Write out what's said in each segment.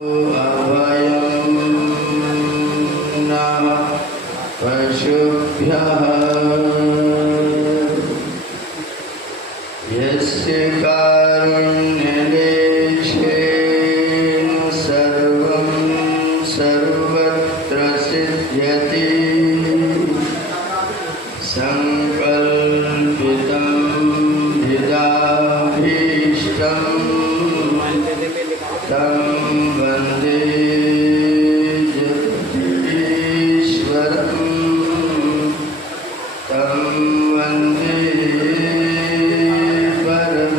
अभयं नः पशुभ्यः यस्य कारुण्यलेशेन सर्वं सर्वत्र सिद्ध्यति संकल्पितं हृदाभीष्टं तं वन्दे जगदीश्वरं तं वन्दे परमेश्वरम्।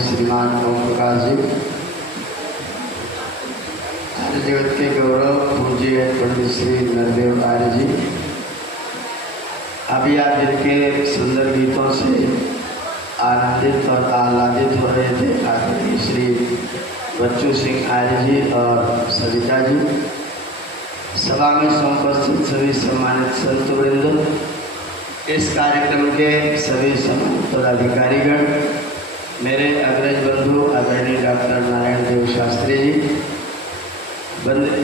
श्रीमान ओम प्रकाश जी, आर्य जगत के गौरव पूज्य पंडित श्री नरदेव आर्य जी, अभी आप जिनके सुंदर गीतों से आनंदित और आह्लादित हो रहे थे आदरणीय श्री बच्चू सिंह आर्य जी और सविता जी, सभा में उपस्थित सभी सम्मानित संतवृंद, इस कार्यक्रम के सभी सम्मानित पदाधिकारीगण, मेरे अग्रज बंधु आदरणीय डॉक्टर नारायण देव शास्त्री जी, बंदे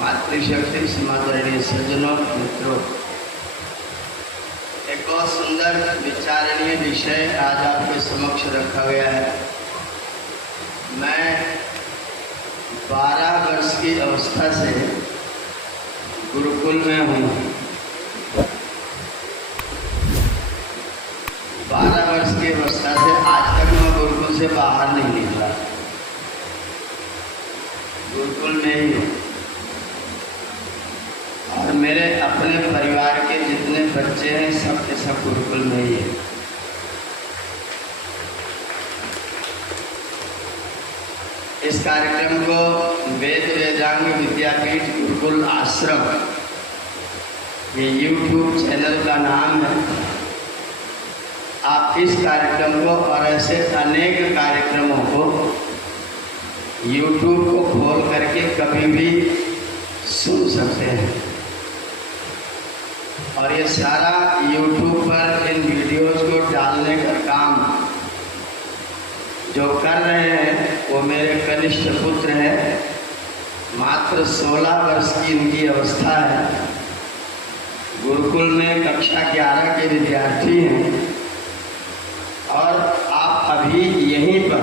मातृशक्ति समादरणीय सज्जनों मित्रों, एक बहुत सुंदर विचारणीय विषय आज आपके समक्ष रखा गया है। मैं 12 वर्ष की अवस्था से गुरुकुल में हूँ। 12 वर्ष की अवस्था से आज तक मैं गुरुकुल से बाहर नहीं निकला, गुरुकुल में ही हूँ। और मेरे अपने परिवार के जितने बच्चे हैं सब के सब गुरुकुल में ही है। इस कार्यक्रम को वेद वेदांग विद्यापीठ गुरुकुल आश्रम, ये YouTube चैनल का नाम है। आप इस कार्यक्रम को और ऐसे अनेक कार्यक्रमों को YouTube को खोल करके कभी भी सुन सकते हैं। और ये सारा YouTube पर इन वीडियोज़ को डालने का काम जो कर रहे हैं वो मेरे कनिष्ठ पुत्र हैं। मात्र 16 वर्ष की इनकी अवस्था है। गुरुकुल में कक्षा 11 के विद्यार्थी हैं। और आप अभी यहीं पर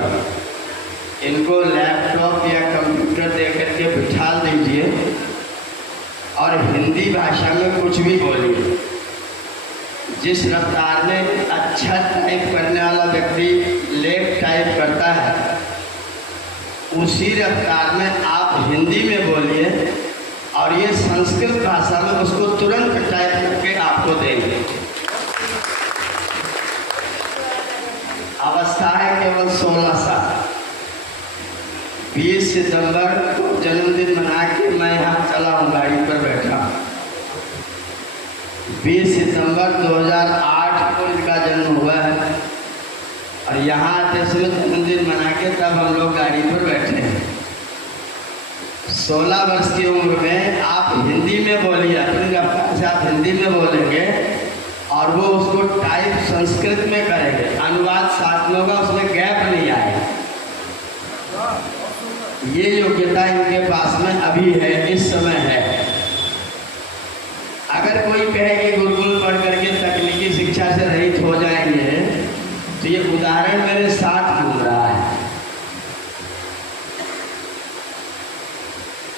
इनको लैपटॉप या कंप्यूटर दे करके बिठा दीजिए और हिंदी भाषा में कुछ भी बोलिए। जिस रफ्तार में अच्छा टाइप करने वाला व्यक्ति लेट टाइप करता है, उसी रफ्तार में आप हिंदी में बोलिए और ये संस्कृत भाषा में उसको तुरंत टाइप करके आपको देंगे। अवस्था है केवल 16 साल। 20 सितंबर को जन्मदिन मना के मैं यहाँ चला हूँ, गाड़ी पर बैठा। 20 सितंबर 2008 को इनका जन्म हुआ है और यहाँ आते समय जन्मदिन मना के तब हम लोग गाड़ी पर बैठे हैं। 16 वर्ष की उम्र में आप हिंदी में बोलिए, अपनी रफ्तार से आप हिंदी में बोलेंगे और वो उसको टाइप संस्कृत में करेंगे। अनुवाद साथ में होगा, उसमें गैप नहीं आएगा। ये योग्यता इनके पास में अभी है, इस समय है। अगर कोई कहे कि गुरुकुल पढ़ करके तकनीकी शिक्षा से रहित हो जाएंगे, तो ये उदाहरण मेरे साथ घूम रहा है।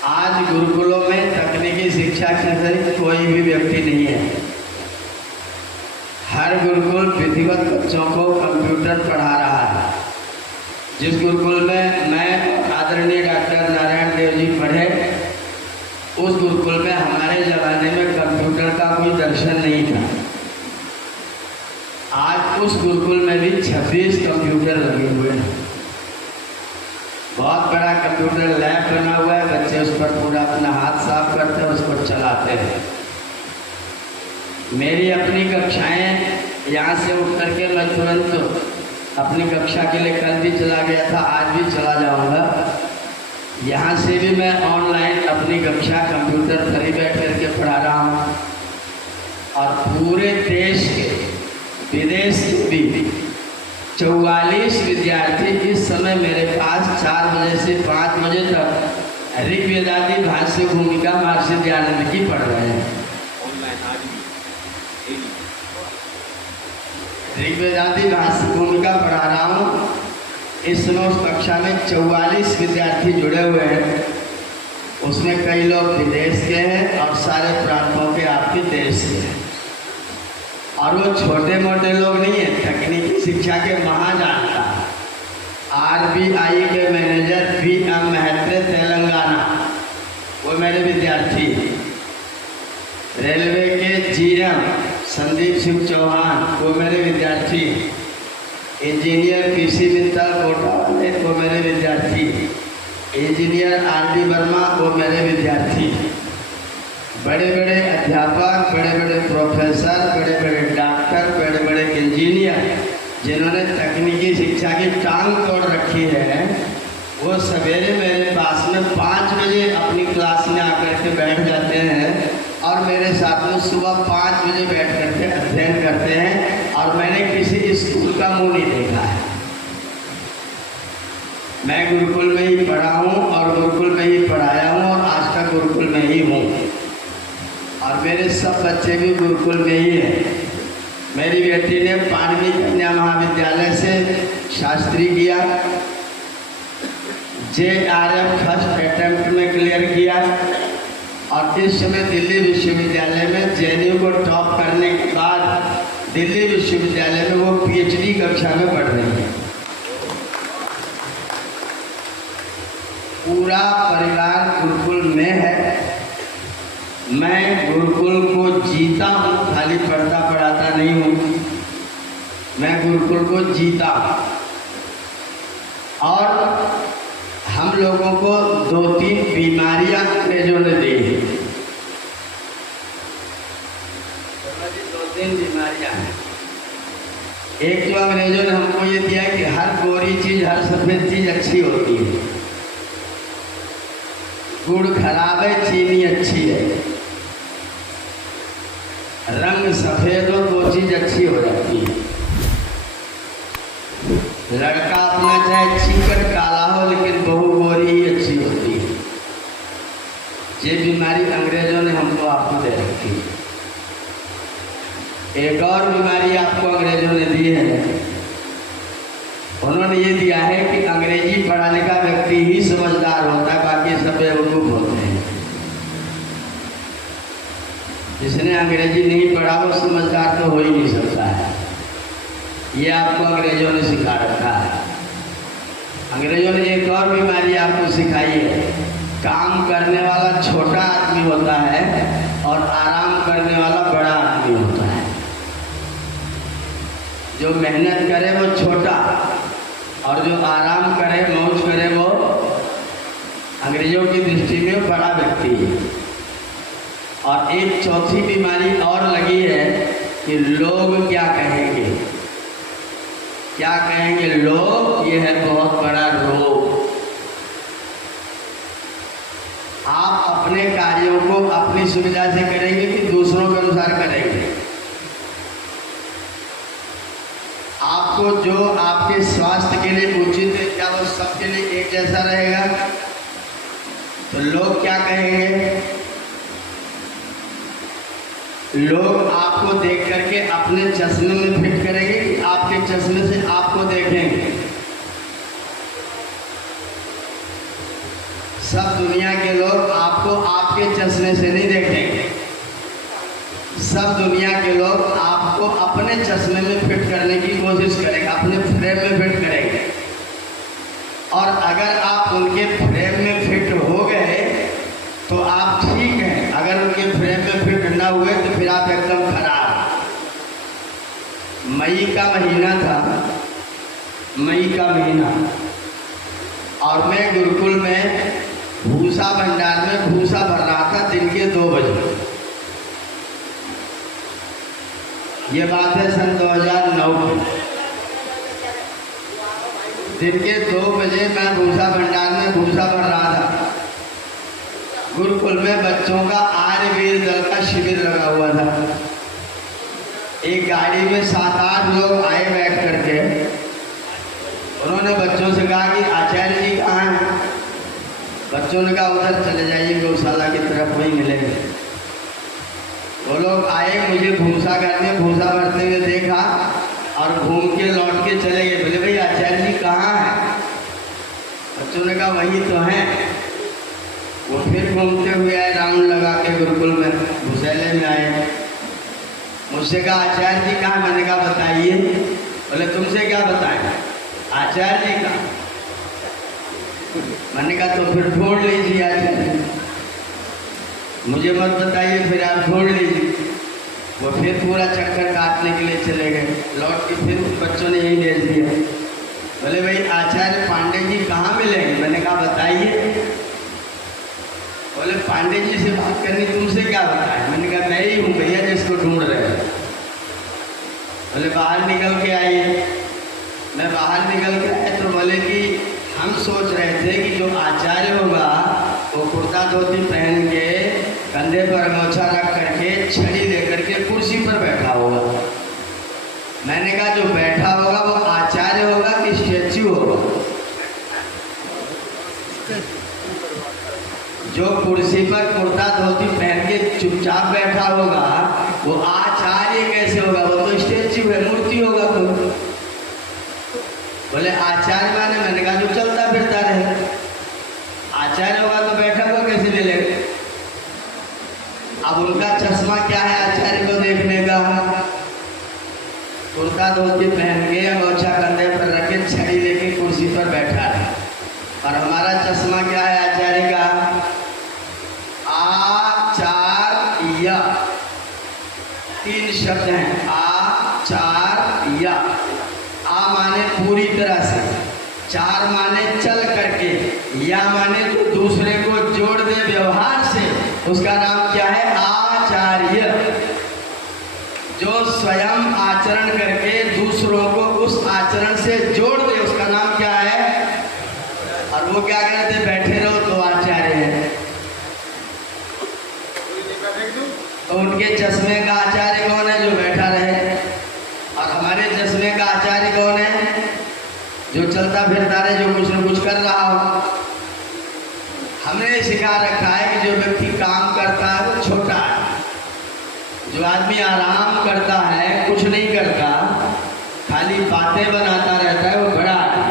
आज गुरुकुलों में तकनीकी शिक्षा से रहित कोई भी व्यक्ति नहीं है। हर गुरुकुल विधिवत बच्चों को कंप्यूटर पढ़ा रहा है। जिस गुरुकुल में मैं आदरणीय डॉक्टर नारायण देव जी पढ़े, उस गुरुकुल में हमारे ज़माने में कंप्यूटर का कोई दर्शन नहीं था। आज उस गुरुकुल में भी 26 कंप्यूटर लगे हुए हैं। बहुत बड़ा कंप्यूटर लैब बना हुआ है। बच्चे उस पर पूरा अपना हाथ साफ करते हैं, उसको चलाते हैं। मेरी अपनी कक्षाएं यहाँ से उठ करके मैं तुरंत अपनी कक्षा के लिए कल भी चला गया था, आज भी चला जाऊँगा। यहाँ से भी मैं ऑनलाइन अपनी कक्षा कंप्यूटर खरीद 44 विद्यार्थी इस समय मेरे पास 4 बजे से 5 बजे तक ऋग्वेदादि भाष्य भूमिका महर्षि दयानंद की पढ़ रहे हैं। ऋग्वेदादि भाष्य भूमिका पढ़ा रहा हूँ। इस समय उस कक्षा में 44 विद्यार्थी जुड़े हुए हैं। उसमें कई लोग विदेश के हैं और सारे प्रांतों के आपके देश के हैं। और वो छोटे मोटे लोग नहीं है, तकनीकी शिक्षा के महाजानता, RBI के मैनेजर VM महत्रे तेलंगाना, वो मेरे विद्यार्थी। रेलवे के GM संदीप सिंह चौहान, वो मेरे विद्यार्थी। इंजीनियर PC मित्तल कोटा वाले, वो मेरे विद्यार्थी। इंजीनियर RD वर्मा, वो मेरे विद्यार्थी। बड़े बड़े अध्यापक, बड़े बड़े प्रोफेसर, बड़े बड़े डॉक्टर, बड़े बड़े इंजीनियर जिन्होंने तकनीकी शिक्षा की टांग तोड़ रखी है, वो सवेरे मेरे पास में 5 बजे अपनी क्लास में आकर के बैठ जाते हैं और मेरे साथ में सुबह 5 बजे बैठ करके अध्ययन करते हैं। और मैंने किसी स्कूल का मुंह नहीं देखा है। मैं गुरुकुल में ही पढ़ा हूँ और गुरुकुल में ही पढ़ाया हूँ और आज तक गुरुकुल में ही हूँ। और मेरे सब बच्चे भी गुरुकुल में ही हैं। मेरी बेटी ने पाणिनी कन्या महाविद्यालय से शास्त्री किया, JRF फर्स्ट अटेम्प्ट में क्लियर किया और इस समय दिल्ली विश्वविद्यालय में JNU को टॉप करने के बाद दिल्ली विश्वविद्यालय में वो PhD कक्षा में पढ़ रही है। पूरा परिवार गुरुकुल में है। मैं गुरुकुल को जीता हूँ, खाली पढ़ता पढ़ाता नहीं हूँ। मैं गुरुकुल को जीता हूँ। और हम लोगों को 2-3 बीमारियां अंग्रेजों ने दी हैं। 2-3 बीमारियां हैं। एक जो अंग्रेजों ने हमको ये दिया कि हर गोरी चीज, हर सफेद चीज अच्छी होती है। गुड़ खराब है, चीनी अच्छी है। रंग सफेद हो तो चीज अच्छी हो जाती है। लड़का अपना चाहे चिकन काला हो लेकिन बहू गोरी ही अच्छी होती है। ये बीमारी अंग्रेजों ने हमको आपको दे रखी है। एक और बीमारी आपको अंग्रेजों ने दी है। उन्होंने ये दिया है कि अंग्रेजी पढ़ा लिखा व्यक्ति ही समझदार होता है, बाकी सब बेवकूफ होते हैं। जिसने अंग्रेजी नहीं पढ़ा वो समझदार तो हो ही नहीं सकता है। ये आपको अंग्रेजों ने सिखा रखा है। अंग्रेजों ने एक और बीमारी आपको सिखाई है। काम करने वाला छोटा आदमी होता है और आराम करने वाला बड़ा आदमी होता है। जो मेहनत करे वो छोटा और जो आराम करे, मौज करे, वो अंग्रेजों की दृष्टि में बड़ा व्यक्ति है। और एक चौथी बीमारी और लगी है कि लोग क्या कहेंगे, क्या कहेंगे लोग। ये है बहुत बड़ा रोग। आप अपने कार्यों को अपनी सुविधा से करेंगे कि दूसरों के अनुसार करेंगे। आपको जो आपके स्वास्थ्य के लिए उचित है, क्या वो सबके लिए एक जैसा रहेगा? तो लोग क्या कहेंगे? लोग आपको देख करके अपने चश्मे में फिट करेंगे कि आपके चश्मे से आपको देखेंगे। सब दुनिया के लोग आपको आपके चश्मे से नहीं देखेंगे। सब दुनिया के लोग आपको अपने चश्मे में फिट करने की कोशिश करेंगे, अपने फ्रेम में फिट करेंगे। और अगर आप उनके फ्रेम में फिट हो गए तो आप ठीक हैं। अगर उनके फ्रेम में फिट न हुए तो फिर आप एकदम खराब। मई का महीना था, मई का महीना, और मैं गुरुकुल में भूसा भंडार में भूसा भर रहा था दिन के 2 बजे। ये बात है सन 2009 में। दिन के 2 बजे मैं भूसा भंडार में भूसा भर रहा था। गुरुकुल में बच्चों का आर्यवीर दल का शिविर लगा हुआ था। एक गाड़ी में 7-8 लोग आए बैठ करके उन्होंने बच्चों से कहा कि आचार्य जी कहाँ हैं? बच्चों ने कहा उधर चले जाइए, गौशाला की तरफ वही मिलेंगे। वो लोग आए, मुझे भूसा करने भूसा भरते हुए देखा और घूम के लौट के चले गए। बोले भाई आचार्य जी कहाँ हैं? बच्चों ने कहा वही तो हैं। वो फिर घूमते हुए आए, राउंड लगा के गुरुकुल में भूसैले में आए। मुझसे कहा आचार्य जी कहाँ? मैंने कहा बताइए। बोले तुमसे क्या बताएं, आचार्य जी कहाँ? मैंने कहा तो फिर ढूंढ लीजिए आचार्य, मुझे मत बताइए, फिर आप ढूंढ लीजिए। वो फिर पूरा चक्कर काटने के लिए चले गए। लौट के फिर बच्चों ने यही भेज दिया। बोले भाई आचार्य पांडे जी कहाँ मिलेंगे? मैंने कहा बताइए। बोले पांडे जी से बात करनी, तुमसे क्या बताएं? मैंने कहा मैं ही हूँ भैया जिसको ढूंढ रहे हैं। बोले बाहर निकल के आइए। मैं बाहर निकल के आए तो बोले कि हम सोच रहे थे कि जो आचार्य होगा वो कुर्ता धोती पहन के कंधे पर गमछा रख करके छड़ी लेकर के कुर्सी पर बैठा होगा। मैंने कहा जो बैठा होगा वो आचार्य होगा कि स्टैच्यू होगा? जो कुर्सी पर कुर्ता धोती पहन के चुपचाप बैठा होगा वो आचार्य कैसे होगा? वो तो स्टैच्यू है, मूर्ति होगा कोई। बोले आचार्य मैंने कहा जो चलता फिरता रहे। आचार्य होगा तो बैठा हुआ कैसे मिलेगा? अब उनका चश्मा क्या है आचार्य को देखने का? कुर्ता धोती पहन के गमछा कंधे पर रखे छड़ी लेके कुर्सी पर बैठा है। और हमारा चश्मा क्या है आचार्य का? आचार्य, 3 शब्द हैं। आचार्य, आ माने पूरी तरह से, 4 माने चल करके, या माने जो दूसरे को जोड़ दे व्यवहार से, उसका नाम क्या है? आचार्य। जो स्वयं आचरण करके दूसरों को उस आचरण से जोड़ दे उसका नाम क्या है? और वो क्या कहते? बैठे रहो तो आचार्य है। तो उनके चश्मे का आचार्य कौन है? जो बैठा रहे। और हमारे चश्मे का आचार्य कौन है? जो चलता फिरता रहे, जो कुछ न कुछ कर रहा हो। हमने सिखा रखा है कि जो व्यक्ति काम करता है वो छोटा है, जो आदमी आराम करता है, कुछ नहीं करता, खाली बातें बनाता रहता है, वो बड़ा है।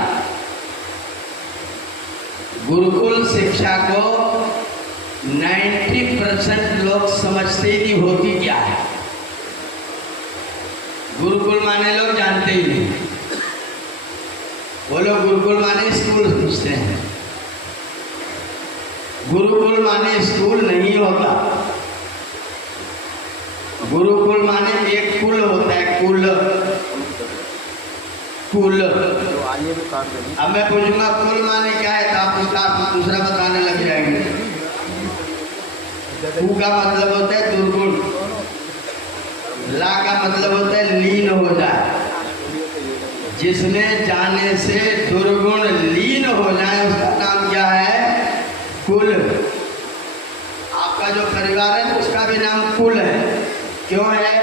गुरुकुल शिक्षा को 90% लोग समझते ही नहीं होती क्या है। गुरुकुल माने लोग जानते ही नहीं। वो लोग गुरुकुल माने स्कूल पूछते हैं। गुरुकुल माने स्कूल नहीं होता। गुरुकुल माने एक कुल होता है, कुल। अब मैं पूछूंगा कुल माने क्या है तो आप दूसरा बताने लग जाएंगे। कु का मतलब होता है दुर्गुण, ला का मतलब होता है लीन हो जाए। जिसमें जाने से दुर्गुण लीन हो जाए उसका नाम क्या है? कुल। आपका जो परिवार है उसका भी नाम कुल है। क्यों है?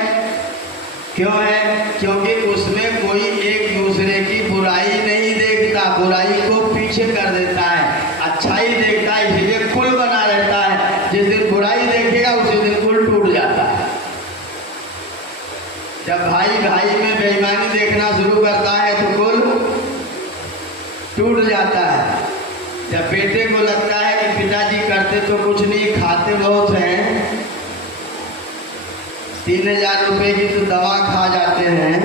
क्यों है? क्योंकि उसमें कोई एक दूसरे की बुराई नहीं देखता, बुराई को पीछे कर देता है, अच्छाई देखता है, इसलिए कुल बना रहता है। जिस दिन बुराई देखेगा उसी दिन कुल टूट जाता है। जब भाई भाई में बेईमानी देखना शुरू करता है तो कुल टूट जाता है। जब बेटे को लगता है कि पिताजी करते तो कुछ नहीं, खाते बहुत हैं, 3000 रुपए की तो दवा खा जाते हैं,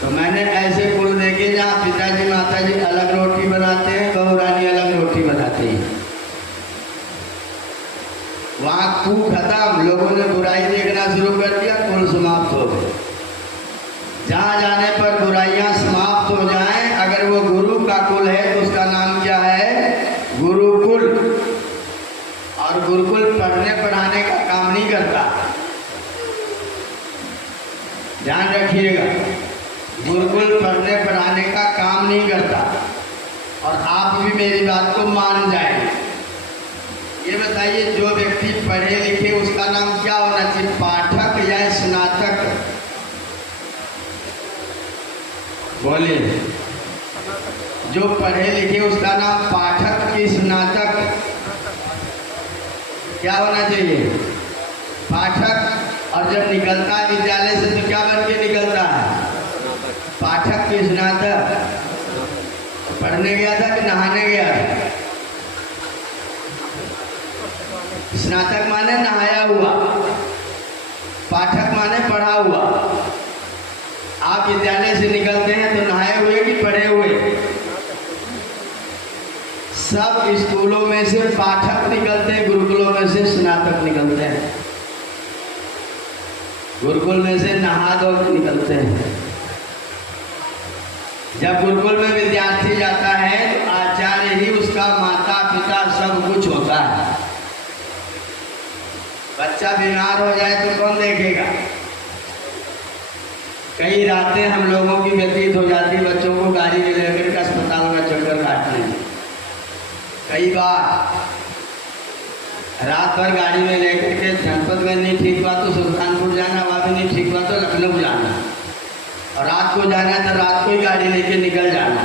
तो मैंने ऐसे कुल देखे जहाँ पिताजी माताजी अलग रोटी बनाते हैं, बहू रानी अलग रोटी बनाती है। वहाँ कु खत्म, लोगों ने बुराई देखना शुरू कर दिया, कुल समाप्त हो गए। जहाँ जाने पर बुराइयाँ समाप्त हो जाएं, अगर वो गुरु का कुल है तो उसका नाम क्या है? गुरुकुल। और गुरुकुल पढ़ने पढ़ाने का काम नहीं करता, ध्यान रखिएगा। गुरुकुल पढ़ने पढ़ाने का काम नहीं करता। और आप भी मेरी बात को मान जाएंगे। ये बताइए जो व्यक्ति पढ़े लिखे उसका नाम क्या होना चाहिए? पाठक या स्नातक? बोलिए। जो पढ़े लिखे उसका नाम पाठक की स्नातक क्या होना चाहिए? पाठक। और जब निकलता है विद्यालय से तो क्या बन के निकलता है? पाठक की स्नातक। पढ़ने गया था कि नहाने गया था? स्नातक माने नहाया हुआ, पाठक माने पढ़ा हुआ। आप विद्यालय से निकलते हैं तो नहाए हुए कि पढ़े हुए? सब स्कूलों में से पाठक निकलते हैं, गुरुकुलों में से स्नातक निकलते हैं। गुरुकुल में से नहा धो के निकलते हैं। जब गुरुकुल में विद्यार्थी जाता है तो आचार्य ही उसका माता पिता सब कुछ होता है। बच्चा बीमार हो जाए तो कौन देखेगा? कई रातें हम लोगों की व्यतीत हो जाती, बच्चों को गाड़ी में लेकर के अस्पताल में चक्कर काटने में। कई बार रात भर गाड़ी में लेकर के जनपद में नहीं ठीक हुआ तो सुल्तानपुर जाना, वहाँ भी नहीं ठीक हुआ तो लखनऊ जाना, और रात को जाना है तो रात को ही गाड़ी लेके निकल जाना।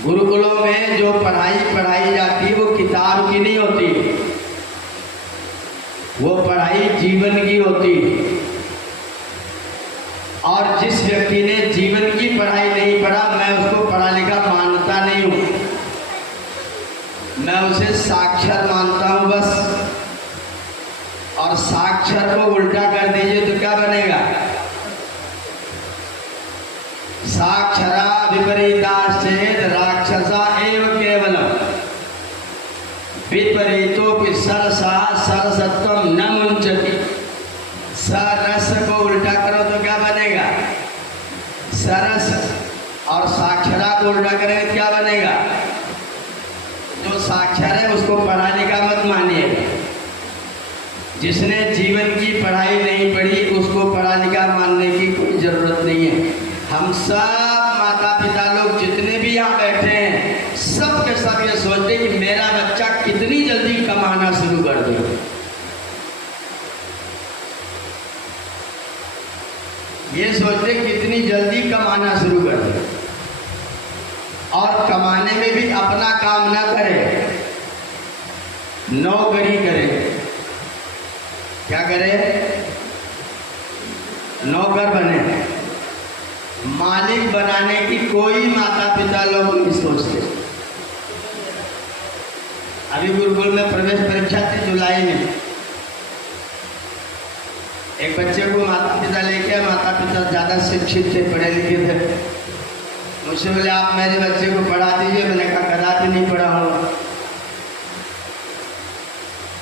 गुरुकुलों में जो पढ़ाई पढ़ाई जाती है वो किताब की नहीं होती, वो पढ़ाई जीवन की होती। और जिस व्यक्ति ने जीवन की पढ़ाई नहीं पढ़ा, मैं उसको पढ़ा लिखा मानता नहीं हूँ, मैं उसे साक्षर मानता हूँ बस। और साक्षर को उल्टा कर दीजिए तो क्या बनेगा? साक्षरा विपरीताश्चेद राक्षसा एव केवलम विपरीतोपि सरसा सरसत्वम न मुंचति। सरस को उल्टा करो तो क्या बनेगा? सरस। और साक्षरा को उल्टा करेंगे क्या बनेगा? जो साक्षर है उसको पढ़ा लिखा मत मानिएगा। जिसने जीवन की पढ़ाई नहीं पढ़ी उसको पढ़ा लिखा मानने की कोई जरूरत नहीं है। हम सब माता पिता लोग जितने भी यहाँ बैठे हैं, सब के सब ये सोचते कि मेरा बच्चा कितनी जल्दी कमाना शुरू कर दे। ये सोचते कितनी जल्दी कमाना शुरू कर दे, और कमाने में भी अपना काम ना करे, नौकरी करे। क्या करे? नौकर बने। मालिक बनाने की कोई माता पिता लोग नहीं सोचते। अभी गुरुकुल में प्रवेश परीक्षा थी जुलाई में, एक बच्चे को माता पिता लेके, माता पिता ज़्यादा शिक्षित थे, पढ़े लिखे थे, मुझसे बोले आप मेरे बच्चे को पढ़ा दीजिए। मैंने कहा कदापि नहीं पढ़ा हूँ।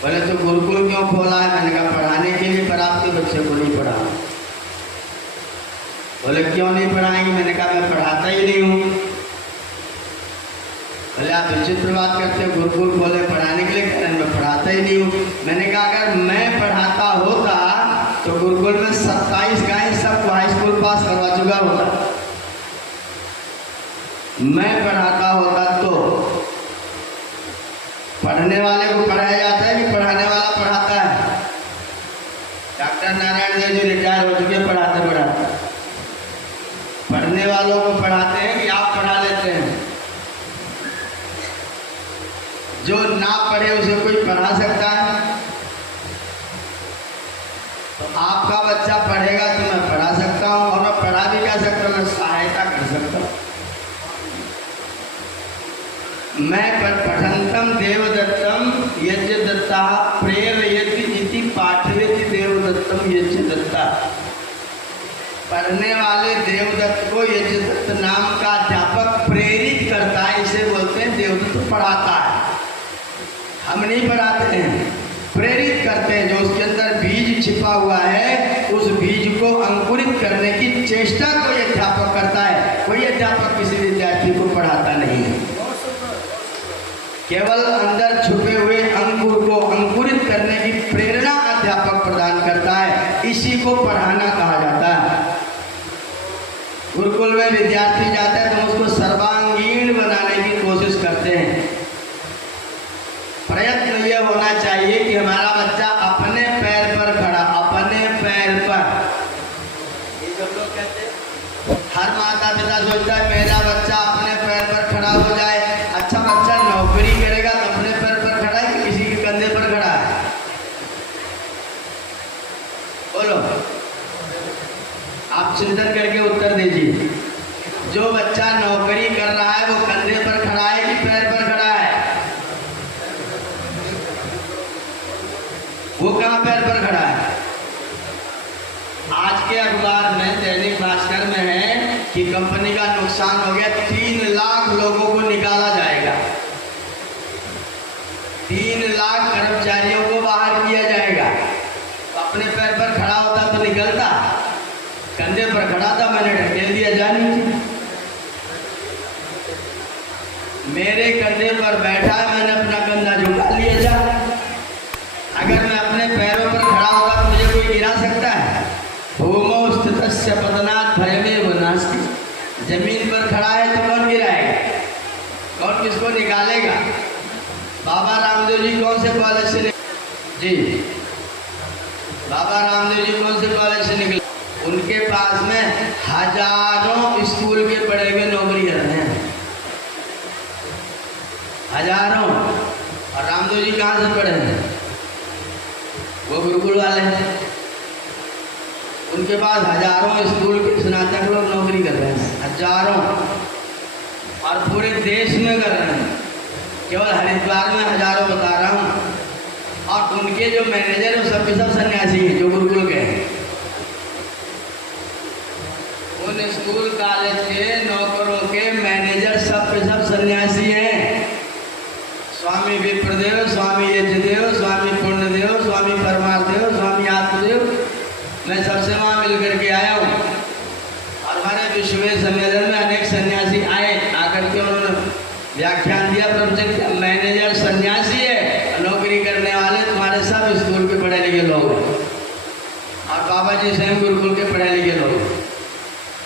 बोले तो गुरुकुल क्यों खोला है? मैंने कहा पढ़ाने के लिए, पर आपके बच्चे को नहीं पढ़ा। बोले क्यों नहीं पढ़ाएंगे? मैंने कहा मैं पढ़ाता ही नहीं हूँ। बोले आप विचित्र बात करते हो, गुरुकुल खोले पढ़ाने के लिए, कह रहे मैं पढ़ाता ही नहीं हूँ। मैंने कहा अगर मैं पढ़ाता होता तो गुरुकुल में 27 गाय सबको हाई स्कूल पास करवा चुका होता। मैं पढ़ाता होता तो पढ़ने वाले को पढ़ाया जाता है कि पढ़ाने वाला पढ़ाता है? डॉक्टर नारायण देव जी रिटायर हो चुके, पढ़ाते पढ़ाते। पढ़ने वालों को पढ़ाते हैं कि आप पढ़ा लेते हैं? जो ना पढ़े उसे कोई पढ़ा सकता है? तो आपका बच्चा पढ़ेगा तो मैं पढ़ा सकता हूँ, और मैं पढ़ा भी क्या सकता हूँ, मैं सहायता कर सकता हूँ। मैं पठंतम देवदत्तम यज्ञ दत्ता प्रेरयति इति पाठयति देवदत्तम यज्ञ दत्ता। पढ़ने वाले देवदत्त को यज्ञदत्त नाम का अध्यापक प्रेरित करता है, इसे बोलते हैं देवदत्त पढ़ाता है। हम नहीं पढ़ाते हैं, प्रेरित करते हैं। जो उसके अंदर बीज छिपा हुआ है उस बीज को अंकुरित करने की चेष्टा कोई अध्यापक करता है। कोई अध्यापक किसी विद्यार्थी को पढ़ाता नहीं है, केवल अंदर छुपे हुए अंकुर को अंकुरित करने की प्रेरणा अध्यापक प्रदान करता है। इसी को पढ़ाना कहा जाता है। गुरुकुल में विद्यार्थी जाता है तो उसको सर्वांगीण बनाने की कोशिश करते हैं। प्रयत्न यह होना चाहिए कि हमारा बच्चा अपने पैर पर खड़ा, अपने पैर पर। ये जो लोग कहते हैं, हर माता पिता बच्चा सोचता है मेरा बच्चा अपने पैर पर खड़ा हो जाए। अच्छा, बच्चा नौकरी करेगा तो अपने पैर पर खड़ा है कि किसी के कंधे पर खड़ा है? बोलो, आप चिंतन करके उत्तर दीजिए। जो बच्चा नौकरी कर रहा है वो कंधे पर खड़ा है कि पैर पर खड़ा है? वो कहाँ पैर पर खड़ा है? आज के अखबार में, दैनिक भास्कर में है कि कंपनी का नुकसान हो गया, 3 लाख लोगों को निकाला जाएगा, 3 लाख कर्मचारियों को बाहर किया जाएगा। तो अपने पैर पर खड़ा होता तो निकलता, कंधे पर खड़ा था, मैंने ढकेल दिया जानी। मेरे कंधे पर बैठा है, मैंने अपना कंधा झुका लिया जा। अगर मैं अपने पैरों पर खड़ा होगा तो मुझे कोई गिरा सकता है? भूमौ स्थितस्य पतनात् भयमेव नास्ति। जमीन पर खड़ा है तो कौन गिराएगा? कौन किसको निकालेगा? बाबा रामदेव जी कौन से कॉलेज से जी बाबा रामदेव जी कौन से कॉलेज से निकले? उनके पास में हजारों स्कूल के पढ़े हुए नौकरी कर रहे हैं, हजारों। और रामदेव जी कहाँ से पढ़े हैं? वो गुरुकुल वाले हैं। उनके पास हजारों स्कूल के स्नातक लोग नौकरी कर रहे हैं, हजारों, और पूरे देश में कर रहे हैं। केवल हरिद्वार में हजारों बता रहा हूँ। और उनके जो मैनेजर है सब के सब सन्यासी हैं, जो गुरुकुल के हैं। उन स्कूल कॉलेज के नौकरों के मैनेजर सब के सब सन्यासी हैं। स्वामी विप्रदेव, स्वामी यजदेव, स्वामी पूर्णदेव, स्वामी परमार्थदेव, स्वामी आत्मदेव, मैं सबसे वहाँ मिल करके आया हूँ। और हमारे विश्व सम्मेलन में अनेक सन्यासी आए, आकर के उन्होंने व्याख्यान दिया, प्रवचन किया। मैनेजर सन्यासी है, नौकरी करने वाले तुम्हारे सब स्कूल के पढ़े लिखे लोग हैं, और बाबा जी स्वयं गुरुकुल के पढ़े लिखे लोग।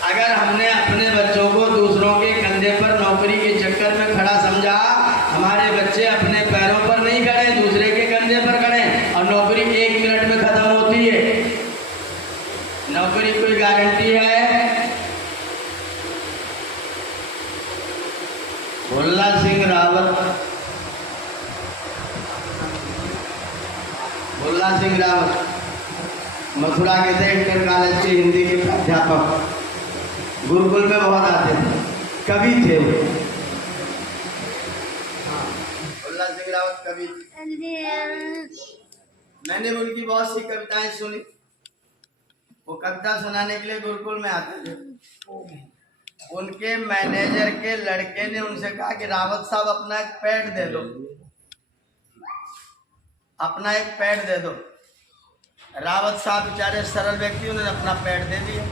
अगर हमने अपने बच्चों को दूसरों के कंधे पर नौकरी के चक्कर में खड़ा समझा, हमारे बच्चे अपने पैरों पर नहीं खड़े, दूसरे के कंधे पर खड़े, और नौकरी 1 मिनट में खत्म होती है। नौकरी कोई गारंटी है? भोला सिंह रावत मथुरा के थे, इंटर कॉलेज के हिंदी के प्राध्यापक, गुरुकुल में बहुत आते थे, कवि थे वो। भोला सिंह रावत कवि। मैंने उनकी बहुत सी कविताएं सुनी। वो कविता सुनाने के लिए गुरुकुल में आते थे। उनके मैनेजर के लड़के ने उनसे कहा कि रावत साहब अपना एक पैड दे दो, अपना एक पैड दे दो। रावत साहब बेचारे सरल व्यक्ति, उन्होंने अपना पैड दे दिया।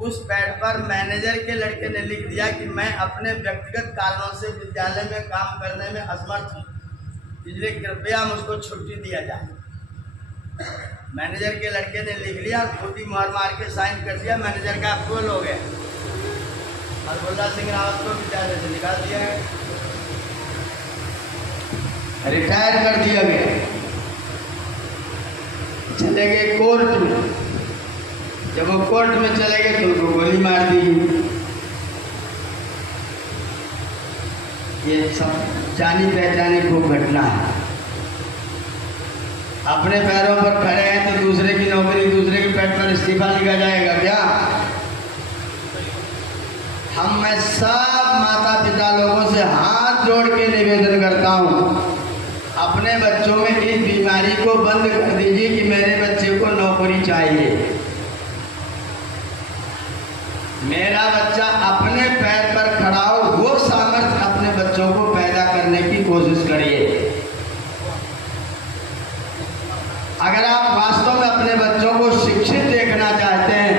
उस पैड पर मैनेजर के लड़के ने लिख दिया कि मैं अपने व्यक्तिगत कारणों से विद्यालय में काम करने में असमर्थ हूँ, इसलिए कृपया मुझको छुट्टी दिया जाए। मैनेजर के लड़के ने लिख लिया, खुद मुहर मार के साइन कर दिया, मैनेजर का अप्रूवल हो गया, और भोला सिंह रावत को विद्यालय से निकाल दिया गया, रिटायर कर दिया गया। चले गए कोर्ट में। जब वो कोर्ट में चले गए तो उनको गोली मार दी। ये सब जानी पहचानी खूब घटना है। अपने पैरों पर खड़े हैं तो दूसरे की नौकरी, दूसरे के पेट पर इस्तीफा लिखा जाएगा क्या? मैं सब माता पिता लोगों से हाथ जोड़ के निवेदन करता हूँ, अपने बच्चों में इस बीमारी को बंद कर दीजिए कि मेरे बच्चे को नौकरी चाहिए। मेरा बच्चा अपने पैर पर खड़ा हो, वो सामर्थ्य अपने बच्चों को पैदा करने की कोशिश करिए। अगर आप वास्तव में अपने बच्चों को शिक्षित देखना चाहते हैं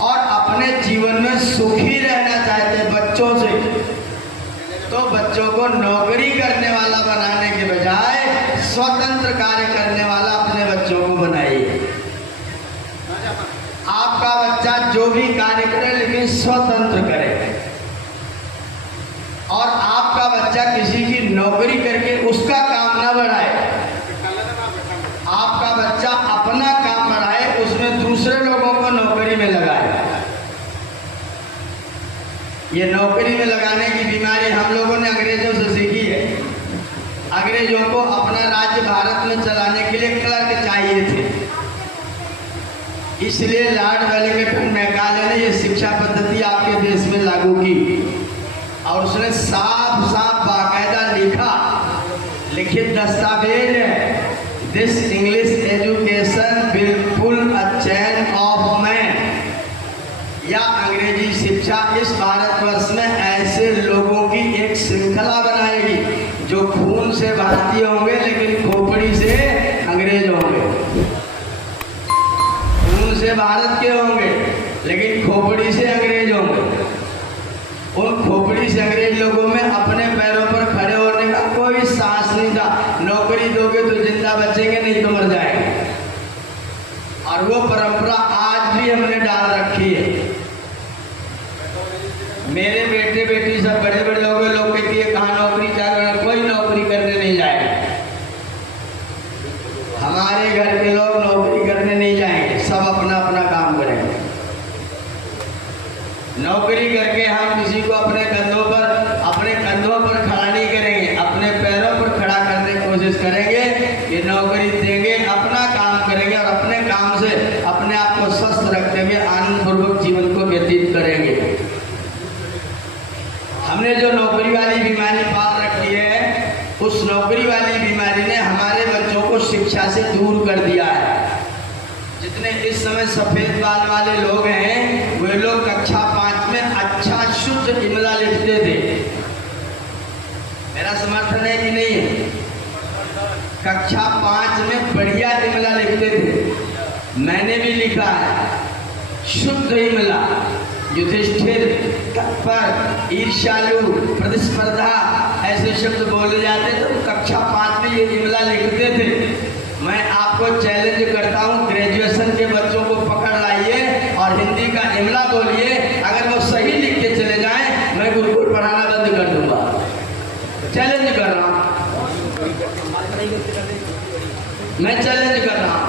और अपने जीवन में सुखी रहना चाहते हैं बच्चों से, तो बच्चों को नौकरी करने वाला बनाने के बजाय स्वतंत्र कार्य करने वाला अपने बच्चों को बनाइए। आपका बच्चा जो भी कार्य करे लेकिन स्वतंत्र करे, और आपका बच्चा किसी की नौकरी करके उसका काम ना बढ़ाए। आपका बच्चा अपना काम बढ़ाए, उसमें दूसरे लोगों को नौकरी में लगाए। अंग्रेजों को अपना राज्य भारत में चलाने के लिए क्लर्क चाहिए थे। इसलिए लॉर्ड वेलिंगटन मैकाले ने यह शिक्षा पद्धति आपके देश में लागू की और उसने साफ साफ बाकायदा लिखा, लिखित दस्तावेज है, दिस इंग्लिश एजुकेशन बिल्कुल अ चैन ऑफ मैन, या अंग्रेजी शिक्षा इस भारतवर्ष में ऐसे लोगों की एक श्रृंखला बनाएगी जो खून से भारतीय होंगे लेकिन खोपड़ी से अंग्रेज होंगे, खून से भारत के होंगे लेकिन खोपड़ी से अंग्रेज होंगे। उन खोपड़ी से अंग्रेज लोगों में अपने पैरों पर खड़े होने का कोई साहस नहीं था। नौकरी दोगे तो जिंदा बचेंगे, नहीं तो मर जाएंगे। और वो परंपरा आज भी हमने डाल रखी है। मेरे बेटे बेटी सब बड़े बड़े हो गए, लोग कहते हैं कहाँ नौकरी चाह, कोई नौकरी करने नहीं जाएगा। हमारे घर के लोग नौकरी करने नहीं जाएंगे, सब अपना अपना काम करेंगे। नौकरी करके हम किसी को अपने कंधों पर खड़ा नहीं करेंगे, अपने पैरों पर खड़ा करने की कोशिश करेंगे कि नौकरी देंगे, अपना काम करेंगे और अपने काम से अपने आप को स्वस्थ रखेंगे, आनंदपूर्वक जीवन को व्यतीत करेंगे। हमने जो नौकरी वाली बीमारी पाल रखी है, उस नौकरी वाली बीमारी ने हमारे बच्चों को शिक्षा से दूर कर दिया है। जितने इस समय सफेद बाल वाले लोग हैं, वे लोग कक्षा 5 में अच्छा शुद्ध इमला लिखते थे। मेरा समर्थन है कि नहीं है? कक्षा 5 में बढ़िया इमला लिखते थे। मैंने भी लिखा है शुद्ध इमला। युधिष्ठिर, तत्पर, ईर्ष्यालु, प्रतिस्पर्धा ऐसे शब्द बोले जाते तो कक्षा 5 में ये इमला लिखते थे। मैं आपको चैलेंज करता हूँ, ग्रेजुएशन के बच्चों को पकड़ लाइए और हिंदी का इमला बोलिए, अगर वो सही लिख के चले जाएं, मैं गुरुकुल पढ़ाना बंद कर दूंगा। चैलेंज कर रहा हूँ, मैं चैलेंज कर रहा हूँ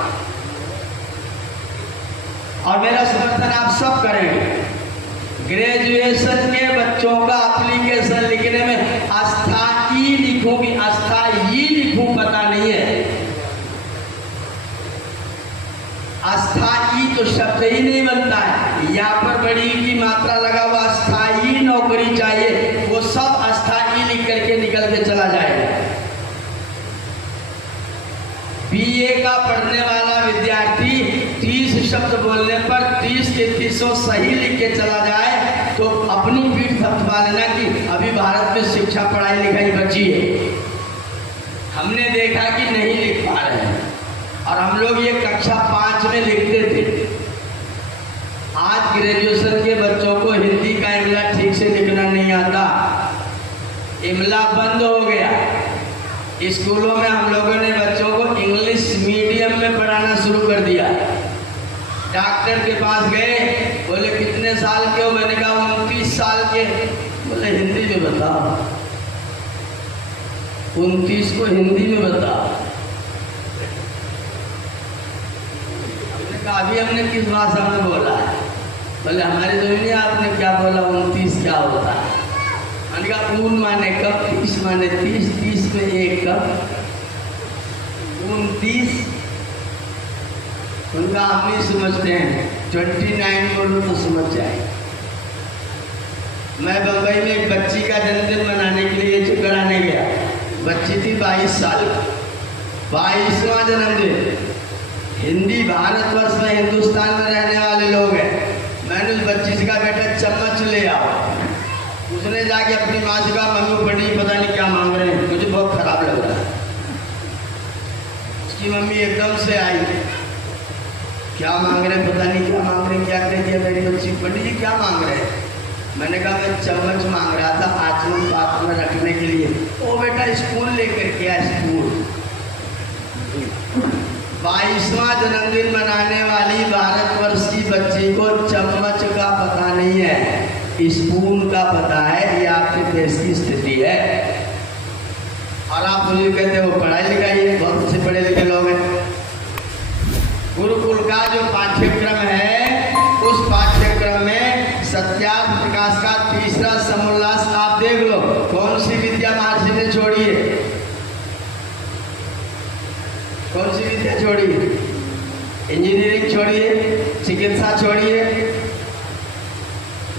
और मेरा समर्थन आप सब करेंगे। ग्रेजुएशन के बच्चों का एप्लीकेशन लिखने में अस्थाई लिखूं कि अस्थाई लिखूं पता नहीं है। अस्थाई तो शब्द ही नहीं बनता है, यहाँ पर बड़ी की मात्रा लगा हुआ, अस्थाई नौकरी चाहिए, वो सब अस्थाई लिख करके निकल के चला जाएगा। बीए का पढ़ने वाला विद्यार्थी 30 शब्द बोलने पर 30 के 30 सही लिख के चला जाए तो अपनी पीठ थपथपा लेना कि अभी भारत में शिक्षा पढ़ाई लिखाई बची है। हमने देखा कि नहीं लिख पा रहे हैं और हम लोग ये कक्षा 5 में लिखते थे। आज ग्रेजुएशन के बच्चों को हिंदी का इमला ठीक से लिखना नहीं आता, इमला बंद हो गया। स्कूलों में हम लोगों ने बच्चों को इंग्लिश मीडियम में पढ़ाना शुरू कर दिया। डॉक्टर के पास गए, बोले कितने साल के हो? मैंने कहा 29 साल के। बोले हिंदी में बताओ, 29 को हिंदी में बताओ। हमने कहा अभी हमने किस भाषा में बोला है? बोले हमारी तो नहीं, आपने क्या बोला 29 क्या होता है? मैंने कहा ऊन माने कब, 30 माने 30, 30 में 1 कब, 29। उनका हम नहीं समझते हैं, 29 बोलो तो समझ जाए। मैं बम्बई में एक बच्ची का जन्मदिन मनाने के लिए चक्कर आने गया। बच्ची थी 22 साल, 22वां जन्मदिन। हिंदी भारतवर्ष में, हिंदुस्तान में रहने वाले लोग हैं। मैंने उस बच्ची से कहा बेटा चम्मच ले आओ। उसने जाके अपनी माँ से कहा मम्मी बड़ी पता नहीं क्या मांग रहे हैं, मुझे बहुत खराब लग रहा है। उसकी मम्मी एकदम से आई, क्या मांग रहे पता नहीं क्या मांग रहे, क्या कह दिया मेरी बच्ची? पंडित जी क्या मांग रहे हैं? मैंने कहा मैं चम्मच मांग रहा था आचमन पात्र में रखने के लिए। ओ बेटा स्पून लेकर के आ, स्पून। 22वां जन्मदिन मनाने वाली भारतवर्ष की बच्ची को चम्मच का पता नहीं है, स्पून का पता है। ये आपके देश की स्थिति है। और आप मुझे कहते हो पढ़ाई लिखाई है, बहुत अच्छे पढ़े लिखे लोग हैं। गुरुकुल का जो पाठ्यक्रम है, उस पाठ्यक्रम में सत्यार्थ प्रकाश का 3रा समोल्लास आप देख लो। कौन सी विद्या महर्षि ने छोड़ी है? विद्या छोड़िए, इंजीनियरिंग छोड़िए, चिकित्सा छोड़िए,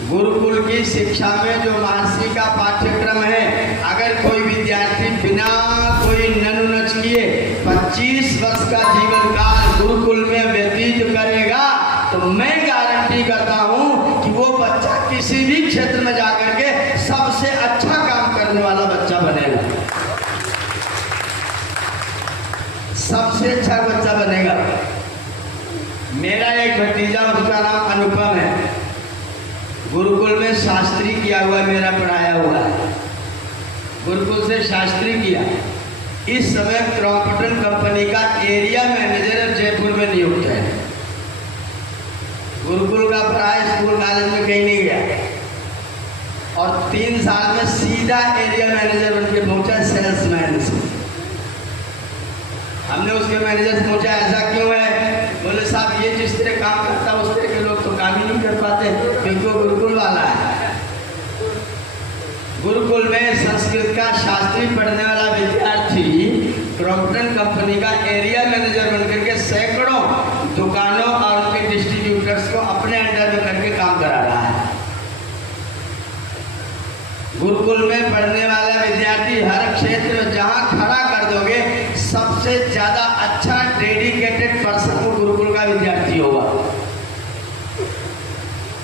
गुरुकुल की शिक्षा में जो महर्षि का पाठ्यक्रम है, अगर कोई विद्यार्थी बिना कोई ननुनच किए 25 वर्ष का जीवन काल गुरुकुल में व्यतीत करेगा तो मैं गारंटी करता हूं कि वो बच्चा किसी भी क्षेत्र में जाकर के सबसे अच्छा काम करने वाला बच्चा बनेगा, सबसे अच्छा बच्चा बनेगा। मेरा एक भतीजा, उसका नाम अनुपम है, गुरुकुल में शास्त्री किया हुआ, मेरा पढ़ाया हुआ है, गुरुकुल से शास्त्री किया। इस समय क्रॉम्पटन कंपनी का एरिया मैनेजर जयपुर में नियुक्त है। गुरुकुल का पढ़ाया, स्कूल कॉलेज में कहीं नहीं गया और 3 साल में सीधा एरिया मैनेजर बन के पहुंचा, सेल्समैन से। हमने उसके मैनेजर से पूछा ऐसा क्यों है? बोले साहब ये जिस तरह काम करता है उस तरह के लोग तो काम ही नहीं कर पाते क्योंकि वो गुरुकुल वाला है। गुरुकुल में संस्कृत का शास्त्री पढ़ने वाला विद्यार्थी क्रॉम्पटन कंपनी का एरिया मैनेजर बनकर के सैकड़ों दुकानों और उनके डिस्ट्रीब्यूटर्स को अपने अंडर में करके काम करा रहा है। गुरुकुल में पढ़ने वाला विद्यार्थी हर क्षेत्र में जहां खड़ा कर दोगे सबसे ज्यादा अच्छा डेडिकेटेड पर्सन वो गुरुकुल का विद्यार्थी होगा।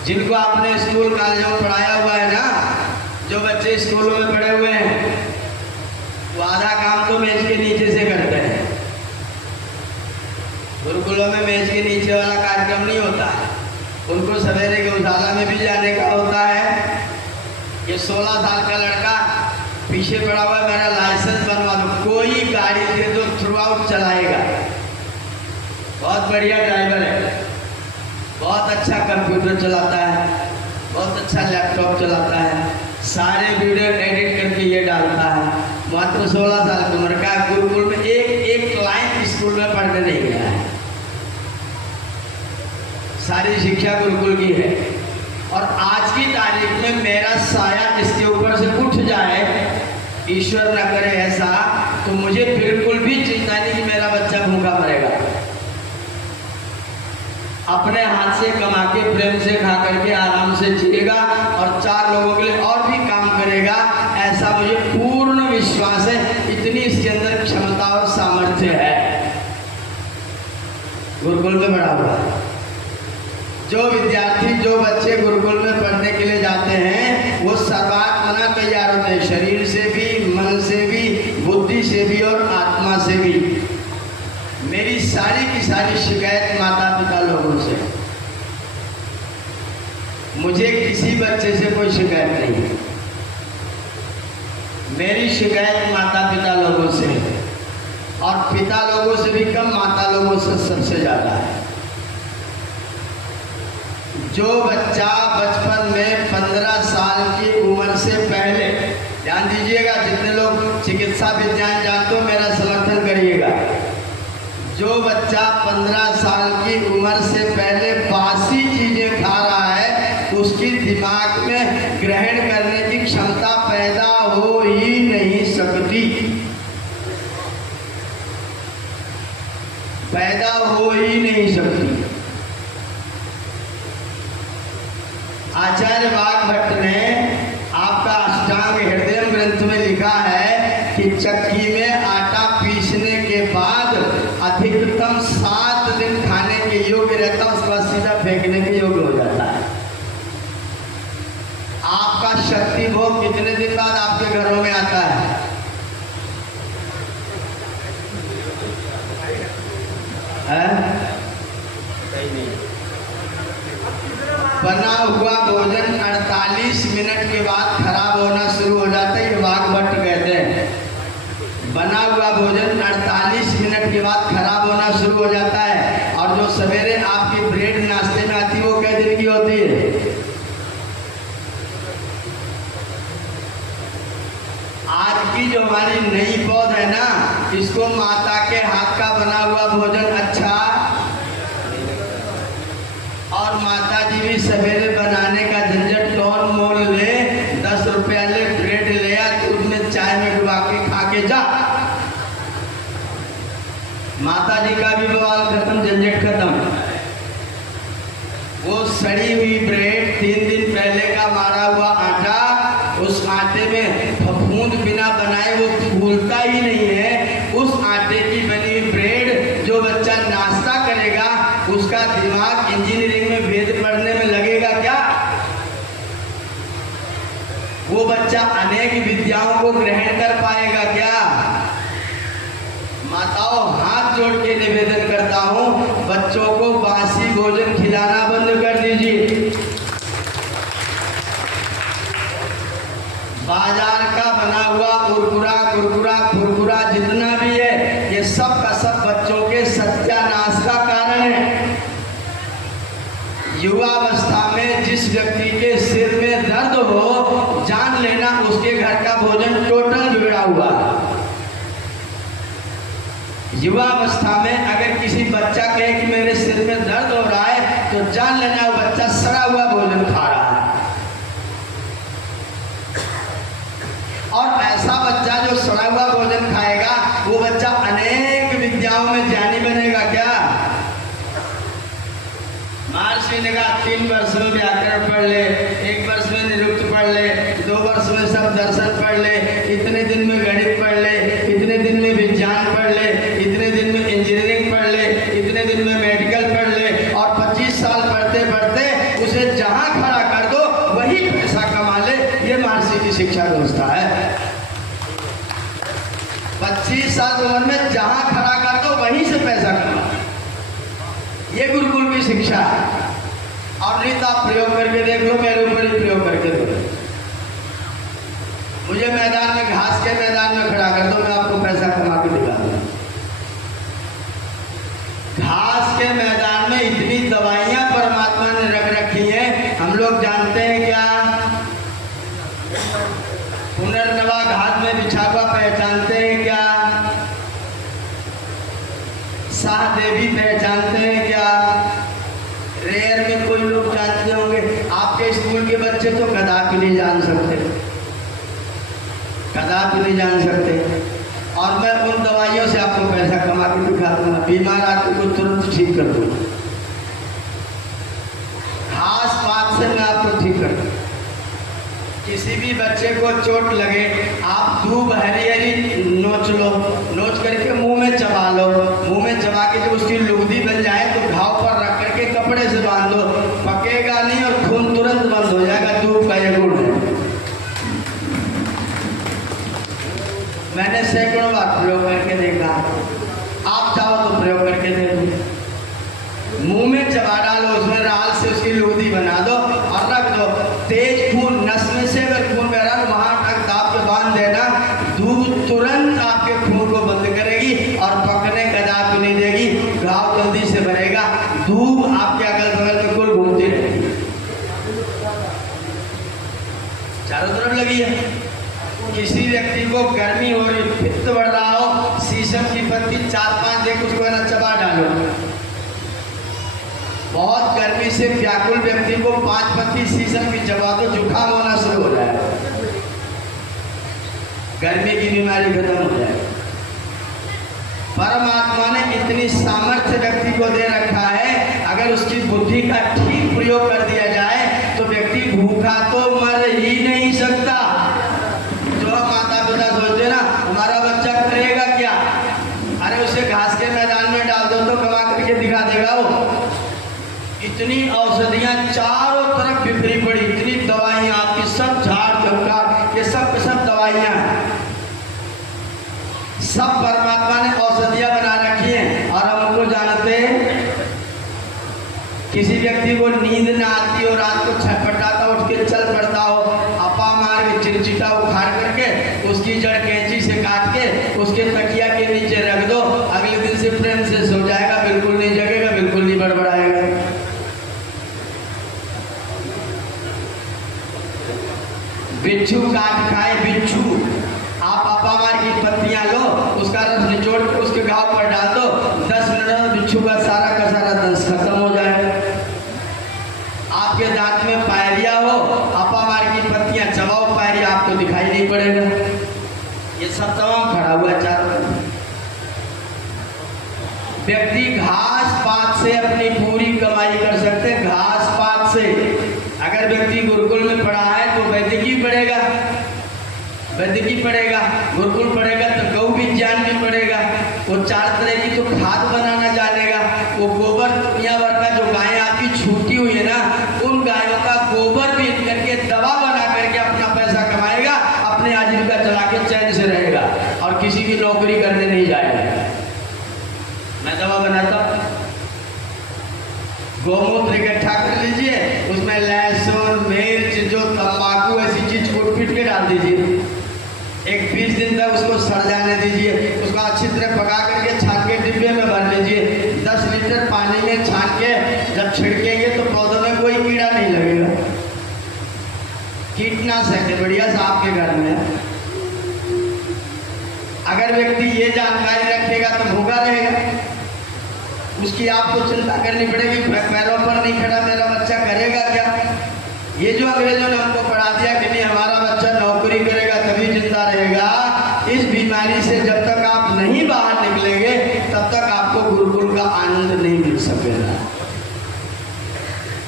जिनको आपने स्कूल कॉलेजों में पढ़ाया हुआ है ना, जो बच्चे स्कूलों में पढ़े हुए हैं वो आधा काम तो मेज के नीचे से करते हैं। गुरुकुलों में मेज के नीचे वाला कार्यक्रम नहीं होता है, उनको सवेरे के उजाला में भी जाने का होता है। ये 16 साल का लड़का पीछे पड़ा हुआ है, मेरा लाइसेंस बनवा दो, कोई गाड़ी दे दो थ्रू आउट चलाएगा, बहुत बढ़िया ड्राइवर है, बहुत अच्छा कंप्यूटर चलाता है, बहुत अच्छा लैपटॉप चलाता है, सारे वीडियो एडिट करके ये डालता है, मात्र 16 साल की उम्र का। गुरुकुल में एक लाइन स्कूल में पढ़ने नहीं गया है, सारी शिक्षा गुरुकुल की है। और आज की तारीख में मेरा साया इसके ऊपर से उठ जाए, ईश्वर न करे ऐसा, तो मुझे बिल्कुल भी चिंता नहीं कि मेरा बच्चा भूखा मरेगा। अपने हाथ से कमा के प्रेम से खा करके आराम से जिएगा और 4 लोगों के लिए और भी काम करेगा, ऐसा मुझे पूर्ण विश्वास है। इतनी इसके अंदर क्षमता और सामर्थ्य है। गुरुकुल में पढ़ा हुआ है। जो विद्यार्थी, जो बच्चे गुरुकुल में पढ़ने के लिए जाते हैं वो सर्वात्मना तैयार होते हैं, शरीर से भी, मन से भी, बुद्धि से भी और आत्मा से भी। मेरी सारी की सारी शिकायत माता पिता लोगों से, मुझे किसी बच्चे से कोई शिकायत नहीं है। मेरी शिकायत माता पिता लोगों से और पिता लोगों से भी कम, माता लोगों से सबसे ज़्यादा है। जो बच्चा बचपन में 15 साल की उम्र से पहले, ध्यान दीजिएगा, जितने लोग चिकित्सा विज्ञान जानते हो मेरा समर्थन करिएगा, जो बच्चा 15 साल की उम्र से पहले बासी चीजें खा रहा है उसकी दिमाग में ग्रहण करने की क्षमता पैदा हो ही नहीं सकती, पैदा हो ही नहीं सकती। आचार्य वाग्भट्ट ने आपका अष्टांग हृदय ग्रंथ में लिखा है कि चक्की में आटा पीसने के बाद अधिकतम 7 दिन खाने के योग्य रहता है, उसके बाद सीधा फेंकने के योग्य हो जाता है। आपका शक्ति भोग कितने दिन बाद आपके घरों में आता है? बना हुआ भोजन 48 मिनट के बाद खराब होना शुरू हो जाता है, ये वाग्भट्ट कहते हैं। बना हुआ भोजन 48 मिनट के बाद खराब होना शुरू हो जाता है। और जो सवेरे आपकी ब्रेड नाश्ते में आती है वो कै दिन की होती है? आज की जो हमारी नई पौध है ना, इसको माता के हाथ का बना हुआ भोजन अच्छा, और माता जी भी सवेरे बनाने का झंझट कौन मोल ले, 10 रुपया ले, ब्रेड ले आ, दूध में चाय में डुबा के खा के जा। माता जी का भी बवाल खत्म, झंझट खत्म। वो सड़ी हुई ब्रेड, 3 दिन पहले का मारा हुआ आटा, उस आटे में फफूंद बिना बनाए वो फूलता ही नहीं है। उस आटे की बनी हुई ब्रेड जो बच्चा नाश्ता करेगा, उसका दिमाग इंजीनियरिंग में वेद पढ़ने में लगेगा क्या? वो बच्चा अनेक विद्याओं को ग्रहण कर पाएगा क्या? माताओं, हाथ जोड़ के निवेदन करता हूँ, बच्चों को बासी भोजन खिलाना बंद कर दीजिए। बाजार का बना हुआ कुरकुरा जितना भी है, ये सब का सब बच्चों के सत्यानाश का कारण है। युवावस्था में जिस व्यक्ति के सिर में दर्द हो, जान लेना उसके घर का भोजन टोटल बिगड़ा हुआ। युवावस्था में अगर किसी बच्चा कहे कि मेरे सिर में दर्द हो रहा है, तो जान लेना वो बच्चा सड़ा हुआ भोजन खा रहा है। और ऐसा बच्चा जो सड़ा हुआ भोजन खाएगा, वो बच्चा अनेक विद्याओं में ज्ञानी बनेगा क्या? महर्षि ने कहा 3 वर्ष में व्याकरण पढ़ ले, 1 वर्ष में निरुक्त पढ़ ले, 2 वर्ष में सब दर्शन पढ़ ले, इतने दिन में गणित पढ़ ले, इतने दिन में विज्ञान पढ़ ले, इतने दिन में इंजीनियरिंग पढ़ ले, इतने दिन में मेडिकल पढ़ ले, और 25 साल पढ़ते पढ़ते उसे जहां खड़ा कर दो वही पैसा कमा ले। ये महर्षि की शिक्षा व्यवस्था है। 25 साल उम्र में जहां खड़ा कर दो वहीं से पैसा कमा, ये गुरुकुल की शिक्षा है। और नहीं तो आप प्रयोग करके देख लो, मेरे ऊपर ही प्रयोग करके दो। मुझे मैदान में, घास के मैदान में खड़ा कर दो, मैं आपको पैसा कमा के दिखा दूंगा। घास के मैदान में इतनी दवाइयां परमात्मा ने रख रखी हैं, हम लोग जानते हैं क्या? पुनर्नवा घाट में बिछा हुआ पहचानते हैं क्या? शाह देवी पहचानते हैं क्या? रेयर में कोई लोग जानते होंगे। आपके स्कूल के बच्चे तो कदापि नहीं जान सकते, कदापि नहीं जान सकते। और मैं उन दवाइयों से आपको पैसा कमा के दिखा दूंगा, बीमार आदमी को तुरंत ठीक कर दूंगा। घास पात से मैं आपको ठीक कर दूंगा। किसी भी बच्चे को चोट लगे, आप दूब हरी हरी नोच लो, नोच करके मुंह में चबा लो, मुंह में चबा के जब उसकी लुगदी बन जाए तो घाव पर रख करके कपड़े से बांध लो, पकेगा नहीं और खून तुरंत बंद हो जाएगा। दूब का ये गुण है। मैंने सैकड़ों बार प्रयोग करके देखा, आप चाहो तो प्रयोग करके देखो। मुंह में चबा डालो, उसमें राल से उसकी लुगदी बना दो और रख दो। तेज खून नस में से अगर खून बह रहा है, वहां तक दाब के बांध देना, दूध तुरंत आपके खून को बंद करेगी और पकने कदापि नहीं देगी, घाव जल्दी से भरेगा। धूप आपके अगल बगल में कुल घूमती रहेगी, चारों तरफ लगी है। किसी व्यक्ति को गर्मी हो रही, पित्त बढ़ रहा हो, शीशम की पत्ती 4-5 देख उसको ना चबा डालो। बहुत गर्मी से व्याकुल व्यक्ति को 5 पत्ती शीशम की चबा दो, जुकाम होना शुरू हो जाए, गर्मी की बीमारी खत्म हो जाए। परमात्मा ने इतनी सामर्थ्य व्यक्ति को दे रखा है, अगर उसकी बुद्धि का ठीक प्रयोग कर दिया जाए तो व्यक्ति भूखा तो मर ही नहीं सकता। माता पिता सोचते ना हमारा बच्चा करेगा क्या, अरे उसे घास के मैदान में डाल दो तो कमा करके दिखा देगा वो। इतनी औषधियां चारों तरफ बिखरी पड़ी, इतनी दवाइयां आपकी, सब झाड़ झंकार, ये सब दवाइयां हैं, सब परमात्मा ने औषधियां बना रखी हैं और हम उनको जानते हैं। किसी व्यक्ति को नींद ना आती हो, रात को छटपटाता उठ के चल पड़ता हो, अपा मार के चिरचिटा उखाड़ करके उसकी जड़ कैंची से काट के उसके तकिया के नीचे रख दो, अगले दिन से प्रेम से सो जाएगा, बिल्कुल नहीं जगेगा, बिल्कुल नहीं बड़बड़ाएगा। बिच्छू काट खाए बिच्छू, आप अपा मार की पत्तियां लो, उसका रस निचोड़ के उसके घाव पर डाल दो, 10 मिनट में बिच्छू का सारा दंश खत्म हो जाएगा। आपके दांत में पायरिया हो, अपा मार की पत्तियां चबाओ, पायरिया आपको दिखाई नहीं पड़ेगा। ये सब तमाम खड़ा हुआ चारों। व्यक्ति घास पात से अपनी पूरी कमाई कर सकते हैं। घास पात से अगर व्यक्ति गुरुकुल में पढ़ा है तो वैदिकी पढ़ेगा, वैदिकी पढ़ेगा, गुरुकुल पढ़ेगा तो गौ विज्ञान भी पढ़ेगा। वो 4 तरह की तो खाद बनाना जानेगा। वो गोबर दुनिया भर का जो गायें आपकी छूटी हुई है ना, उन गायों का गोबर भी करके दवा बना करके अपना पैसा कमाएगा, अपने आजीविका चला के चैन से रहेगा और किसी की नौकरी करने नहीं जाएगा। मैं दवा बनाता हूँ, गौमूत्र इकट्ठा कर लीजिए, उसमें लहसुन मिर्च जो तंबाकू ऐसी चीज कूट पीट के डाल दीजिए। एक 20 दिन तक उसको सड़ जाने दीजिए। उसको अच्छी तरह पका करके छान के डिब्बे में भर लीजिए। 10 लीटर पानी में छान के जब छिड़केंगे तो पौधों में कोई कीड़ा नहीं लगेगा। कीटनाशक है बढ़िया सा आपके घर में। अगर व्यक्ति ये जानकारी रखेगा तो भूखा रहेगा, उसकी आपको चिंता करनी पड़ेगी, पैरों पर नहीं खड़ा मेरा बच्चा करेगा क्या। ये जो अंग्रेजों ने हमको पढ़ा दिया कि नहीं हमारा बच्चा नौकरी करेगा तभी जिंदा रहेगा, इस बीमारी से जब तक आप नहीं बाहर निकलेंगे तब तक आपको गुरुकुल का आनंद नहीं मिल सकेगा।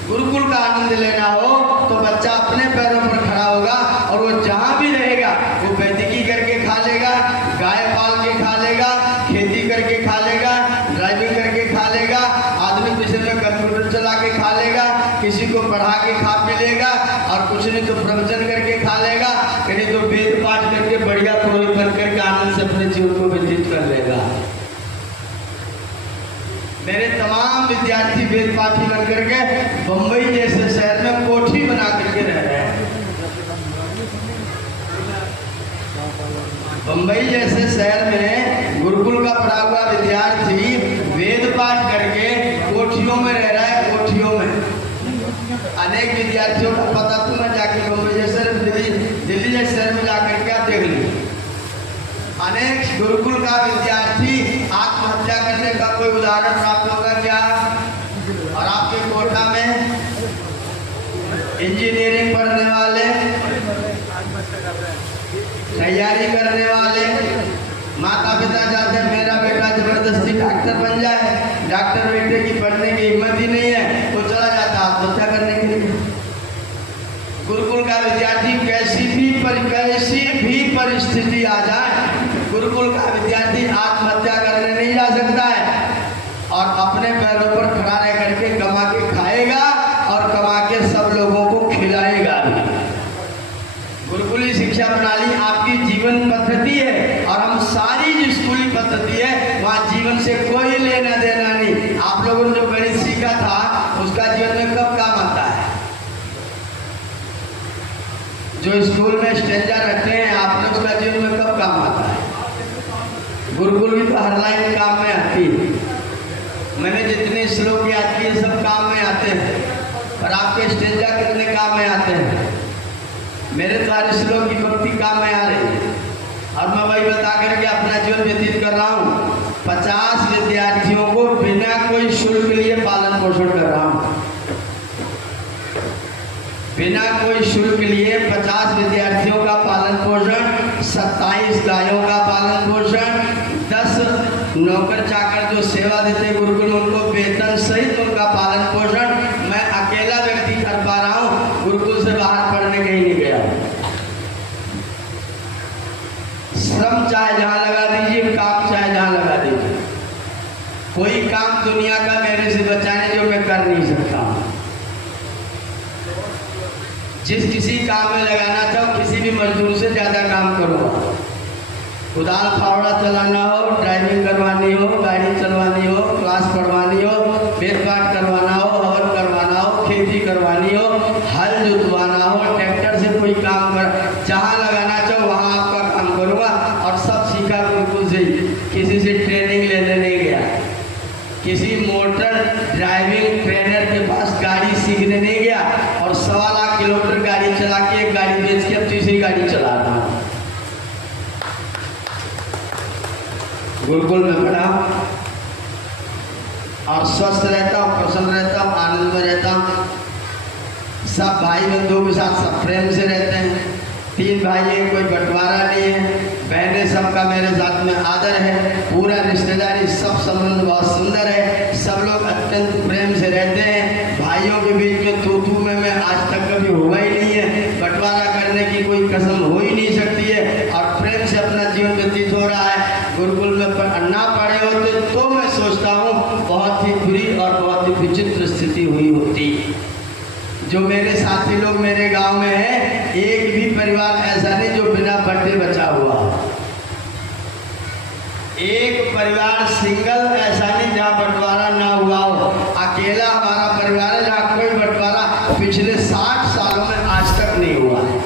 गुरुकुल का आनंद लेना हो तो बच्चा अपने पैरों पर खड़ा होगा और वो जहाँ भी रहेगा वो वैदिकी करके खा लेगा, गाय पाल के खा लेगा, खेती करके खा लेगा, ड्राइविंग करके खा लेगा, आदमी किसी में कंप्यूटर चला के खा लेगा, किसी को पढ़ा के खा पी लेगा और कुछ नहीं तो प्रवचन करके खा लेगा, कहीं तो वेद पाठ करके बढ़िया पुरोहित बन करके आनंद से अपने जीवन को व्यतीत कर लेगा। मेरे तमाम विद्यार्थी वेद पाठी बन करके बम्बई जैसे शहर में कोठी बना करके रह रहे हैं। बम्बई जैसे शहर में गुरुकुल का पढ़ा हुआ विद्यार्थी वेद पाठ करके कोठियों में रह रहा है, कोठियों में। अनेक विद्यार्थियों का पता तो ना जाके बम्बई जैसे दिल्ली जैसे शहर में जाकर के आप देख लीजिए। अनेक गुरुकुल का विद्यार्थी आत्महत्या करने का कोई उदाहरण प्राप्त होगा क्या? और आपके कोटा में इंजीनियरिंग पढ़ने वाले, तैयारी करने वाले माता पिता चाहते हैं मेरा बेटा जबरदस्ती डॉक्टर बन जाए, डॉक्टर बेटे की पढ़ने की हिम्मत ही नहीं है, वो चला जाता आत्महत्या करने के लिए। गुरुकुल का विद्यार्थी कैसी भी परिस्थिति आ जाए, गुरुकुल का विद्यार्थी आत्महत्या करने नहीं जा सकता है और अपने पैरों पर खड़ा रह करके कमा के खाएगा और कमा के सब लोगों को खिलाएगा भी। गुरुकुली शिक्षा प्रणाली आपकी जीवन पद्धति है और हम सारी जो स्कूली पद्धति है वहाँ जीवन से कोई लेना देना नहीं। आप लोगों ने जो गणित सीखा था उसका जीवन में कब काम आता है? जो स्कूल में स्टेंजा रखते हैं आपने उसका जीवन में कब काम आता है? गुरुकुल की तो हर लाइन काम में आती है। मैंने जितने श्लोक याद किए सब काम में आते हैं और आपके स्टेंजा कितने काम में आते हैं? मेरे द्वारा श्लोक की पंक्ति काम में आ रही है और मैं वही बता करके अपना जीवन व्यतीत कर रहा हूँ। 50 विद्यार्थियों को बिना कोई शुल्क लिए पालन पोषण कर रहा हूँ। बिना कोई शुल्क लिए 50 विद्यार्थियों का पालन पोषण, 27 गायों का पालन पोषण, 10 नौकर चाकर जो सेवा देते गुरुकुल उनको वेतन सहित उनका पालन पोषण मैं अकेला व्यक्ति कर पा रहा हूँ। गुरुकुल से बाहर पढ़ने कहीं नहीं गया। श्रम चाहे जहाँ लगा दीजिए, काम चाहे जहाँ लगा दीजिए, कोई काम दुनिया का मेरे से बचाने जो मैं कर नहीं सकता। जिस किसी काम में लगाना चाहो किसी भी मजदूर से ज़्यादा काम करूँगा। कुदाल फावड़ा चलाना हो, ड्राइविंग करवानी हो, गाड़ी चलवानी हो, क्लास पढ़वानी हो, वेद पाठ करवाना हो, हवन करवाना हो, खेती करवानी हो, हल जुतवाना हो, ट्रैक्टर से कोई काम कर, जहाँ लगाना चाहो वहाँ आपका काम करूँगा। और सब सीखा गुरुकुल से ही, किसी से ट्रेनिंग लेने नहीं गया, किसी मोटर ड्राइविंग ट्रेनर के पास गाड़ी सीखने नहीं गया और 1.25 लाख किलोमीटर गाड़ी चला के एक गाड़ी बेच के अब तीसरी गाड़ी चला रहा हूँ। गुरुकुल में पढ़ा और स्वस्थ रहता हूँ, प्रसन्न रहता हूँ, आनंद में रहता हूँ। सब भाई बंधुओं के साथ सब प्रेम से रहते हैं। 3 भाई हैं, कोई बंटवारा नहीं है। बहनें सबका मेरे साथ में आदर है, पूरा रिश्तेदारी सब संबंध बहुत सुंदर है, सब लोग अत्यंत प्रेम से रहते हैं। भाइयों के बीच में तू में मैं आज तक कभी हुआ ही नहीं है, बंटवारा करने की कोई कसम हो ही नहीं सकती है, और प्रेम से अपना जीवन व्यतीत हो रहा है। गुरुकुल में ना पढ़े होते तो मैं सोचता हूँ बहुत ही बुरी और बहुत ही विचित्र स्थिति हुई होती। जो मेरे साथी लोग मेरे गांव में हैं, एक भी परिवार ऐसा नहीं जो बिना बर्थडे बचा हुआ, एक परिवार सिंगल ऐसा नहीं जहाँ बंटवारा ना हुआ हो। अकेला हमारा परिवार है जहाँ कोई बंटवारा पिछले 60 सालों में आज तक नहीं हुआ है।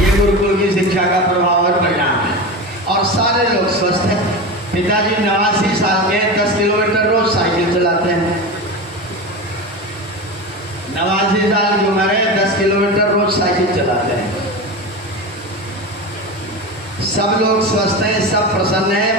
ये गुरुकुल की शिक्षा का प्रभाव और परिणाम है, और सारे लोग स्वस्थ हैं। पिताजी 89 साल के, 10 किलोमीटर रोज साइकिल चलाते हैं। 89 साल की उम्र है, 10 किलोमीटर रोज साइकिल चलाते हैं। सब लोग स्वस्थ हैं, सब प्रसन्न हैं।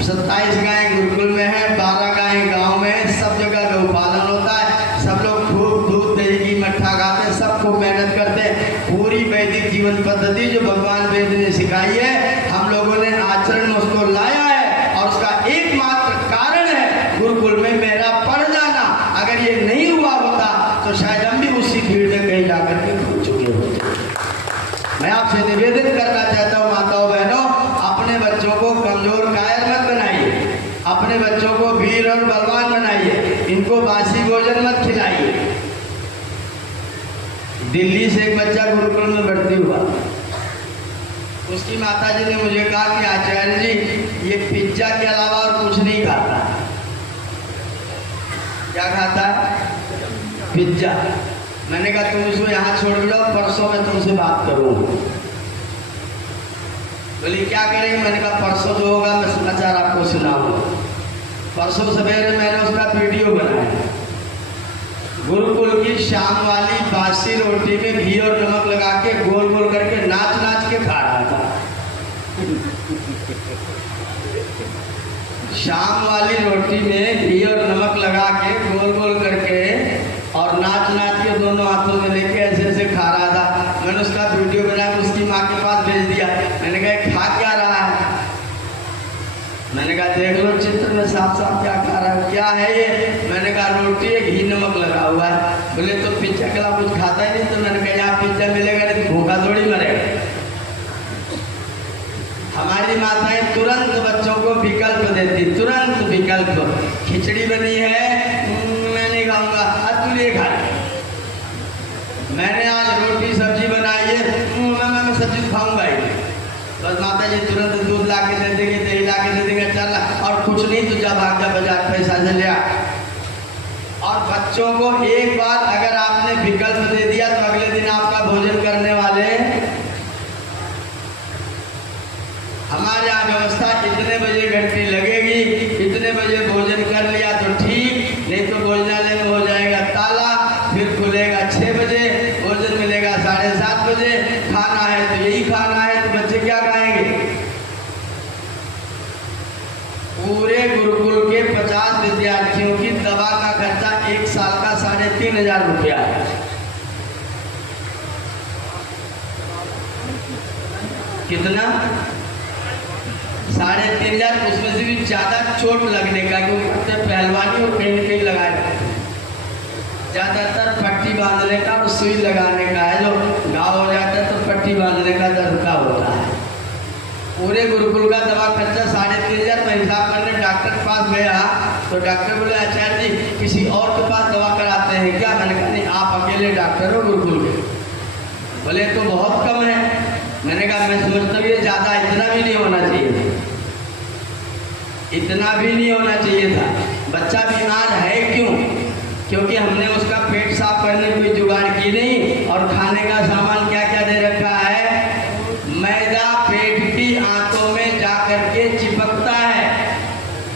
27 गायें गुरुकुल में हैं, 12 गायें गांव में हैं। सब जगह गौपालन होता है, सब लोग खूब दूध दही की मट्ठा खाते हैं, सब खूब मेहनत करते हैं। पूरी वैदिक जीवन पद्धति जो भगवान वेद ने सिखाई है, हम लोगों ने आचरण में उसको लाया है, और उसका एकमात्र कारण है गुरुकुल में मेरा पढ़ जाना। अगर ये नहीं हुआ होता तो शायद हम भी उसी भीड़ में कहीं जाकर के खो चुके होते। मैं आपसे निवेदन करना चाहता हूँ, माताओं बहनों, अपने बच्चों को कमजोर कायर मत बनाइए, अपने बच्चों को वीर और बलवान बनाइए, इनको बासी भोजन मत खिलाइए। दिल्ली से एक बच्चा गुरुकुल में भर्ती हुआ, उसकी माताजी ने मुझे कहा कि आचार्य जी ये पिज्जा के अलावा और कुछ नहीं खाता। क्या खाता है? पिज्जा। मैंने कहा तुम इसको यहाँ छोड़ जाओ, परसों मैं तुमसे बात करूँगा। बोली क्या करेंगे? मैंने कहा परसों जो होगा मैं समाचार आपको सुनाऊंगा। परसों सवेरे मैंने उसका वीडियो बनाया, गुरुकुल की शाम वाली बासी रोटी में घी और नमक लगा के गोल गोल करके नाच नाच के खा रहा था। शाम वाली रोटी में घी और नमक लगा के गोल गोल करके और नाच नाच के दोनों हाथों में लेके ऐसे ऐसे खा रहा था। मैंने उसका वीडियो बना के उसकी माँ के पास भेज दिया। मैंने कहा खा क्या रहा है? मैंने कहा देख लो चित्र में साफ साफ क्या खा रहा है, क्या है ये? मैंने कहा रोटी है, घी नमक लगा हुआ है। बोले तो पिज्जा के अलावा कुछ खाता ही नहीं। तो मैंने कहा यहाँ पिज्जा मिलेगा नहीं, भूखा थोड़ी मरेगा। हमारी माताएं तुरंत बच्चों को विकल्प देती, तुरंत विकल्प। खिचड़ी बनी है, मैं नहीं खाऊंगा, तू ये खा। मैंने आज रोटी सब्जी बनाई है, मैं सब्जी खाऊंगा ही। बस माता जी तुरंत दूध ला के दे देंगे, दही ला के दे देंगे, चल और कुछ नहीं तो जा भाग जा बाजार पैसा से ले आ। और बच्चों को एक बार अगर आपने विकल्प दे दिया तो अगले दिन आपका भोजन करने वाले। हमारे यहाँ व्यवस्था इतने बजे घंटी लगेगी, इतने बजे भोजन कर लिया तो ठीक, नहीं तो भोजनालय में हो जाएगा ताला, फिर खुलेगा 6 बजे, भोजन मिलेगा 7:30 बजे। खाना है तो यही खाना है, तो बच्चे क्या खाएंगे? पूरे गुरुकुल के 50 विद्यार्थियों की दवा का खर्चा 1 साल का 3,500 रुपया है। कितना? 3,500। उसमें से भी ज्यादा चोट लगने का, क्योंकि पहलवानी और कहीं कहीं लगाए, ज्यादातर पट्टी बांधने का और सुई लगाने का है। जो घाव हो जाता है तो पट्टी बांधने का दर्द का होता है। पूरे गुरुकुल का दवा खर्चा 3,500। मैं हिसाब करने डॉक्टर के पास गया तो डॉक्टर बोले आचार्य जी किसी और के पास दवा कराते हैं क्या? मैंने कहा नहीं, आप अकेले डॉक्टर हो गुरुकुल के। बोले तो बहुत कम है। मैंने कहा मैं समझता हूँ ये ज़्यादा, इतना भी नहीं होना चाहिए, इतना भी नहीं होना चाहिए था। बच्चा बीमार है क्यों? क्योंकि हमने उसका पेट साफ करने की कोई जुगाड़ की नहीं, और खाने का सामान क्या क्या दे रखा है? मैदा पेट की आंतों में जा करके चिपकता है,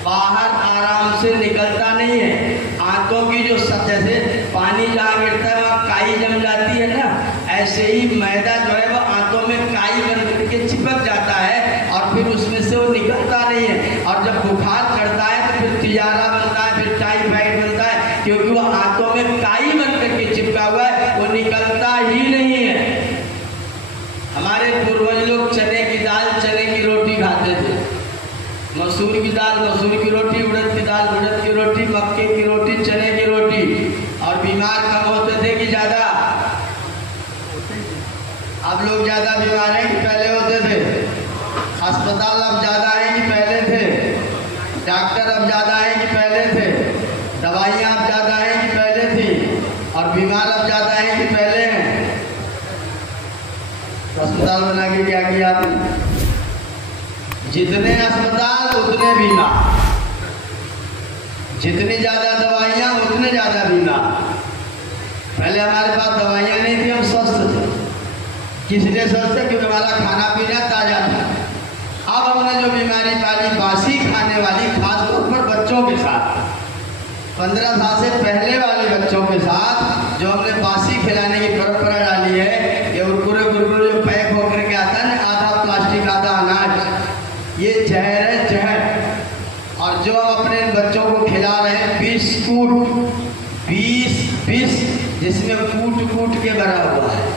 बाहर आराम से निकलता नहीं है। आंतों की जो सतह से पानी जहाँ गिरता है वहाँ काई जम जाती है ना, ऐसे ही मैदा जो है वो आंतों में काई बन करके चिपक जाता है, और फिर उसमें से वो निकलता नहीं है। और जब बुखार चढ़ता है तो फिर तियारा बनता है, फिर टाइफाइड बनता है, क्योंकि वो आंतों में काई बन करके चिपका हुआ है, वो निकलता ही नहीं है। हमारे पूर्वज लोग मसूर की दाल मसूर की रोटी, उड़द की दाल उड़द की रोटी, मक्के की रोटी, चने की रोटी। और बीमार कम होते थे कि ज़्यादा? अब लोग ज़्यादा बीमार हैं कि पहले होते थे? अस्पताल अब ज़्यादा हैं कि पहले थे? डॉक्टर अब ज़्यादा हैं कि पहले थे? दवाइयाँ अब ज़्यादा हैं कि पहले थी? और बीमार अब ज़्यादा हैं कि पहले हैं? तो अस्पताल बना के क्या किया आपने? जितने अस्पताल उतने बीमार, जितनी ज़्यादा दवाइयाँ उतने ज़्यादा बीमार। पहले हमारे पास दवाइयाँ नहीं थी, हम स्वस्थ थे। किस लिए स्वस्थ थे? क्योंकि हमारा खाना पीना ताज़ा था। अब हमने जो बीमारी पाली बासी खाने वाली, खासतौर पर बच्चों के साथ, 15 साल से पहले वाले बच्चों के साथ जो हमने बासी खिलाने की परंपरा डाली है, ये कुरकुरे कुरकुरे जो पैक होकर के आता है ना, आधा प्लास्टिक आधा अनाज, ये जहर है, जहर। और जो हम अपने बच्चों को खिला रहे हैं बिस्कुट, 20 जिसमें कूट कूट के भरा हुआ है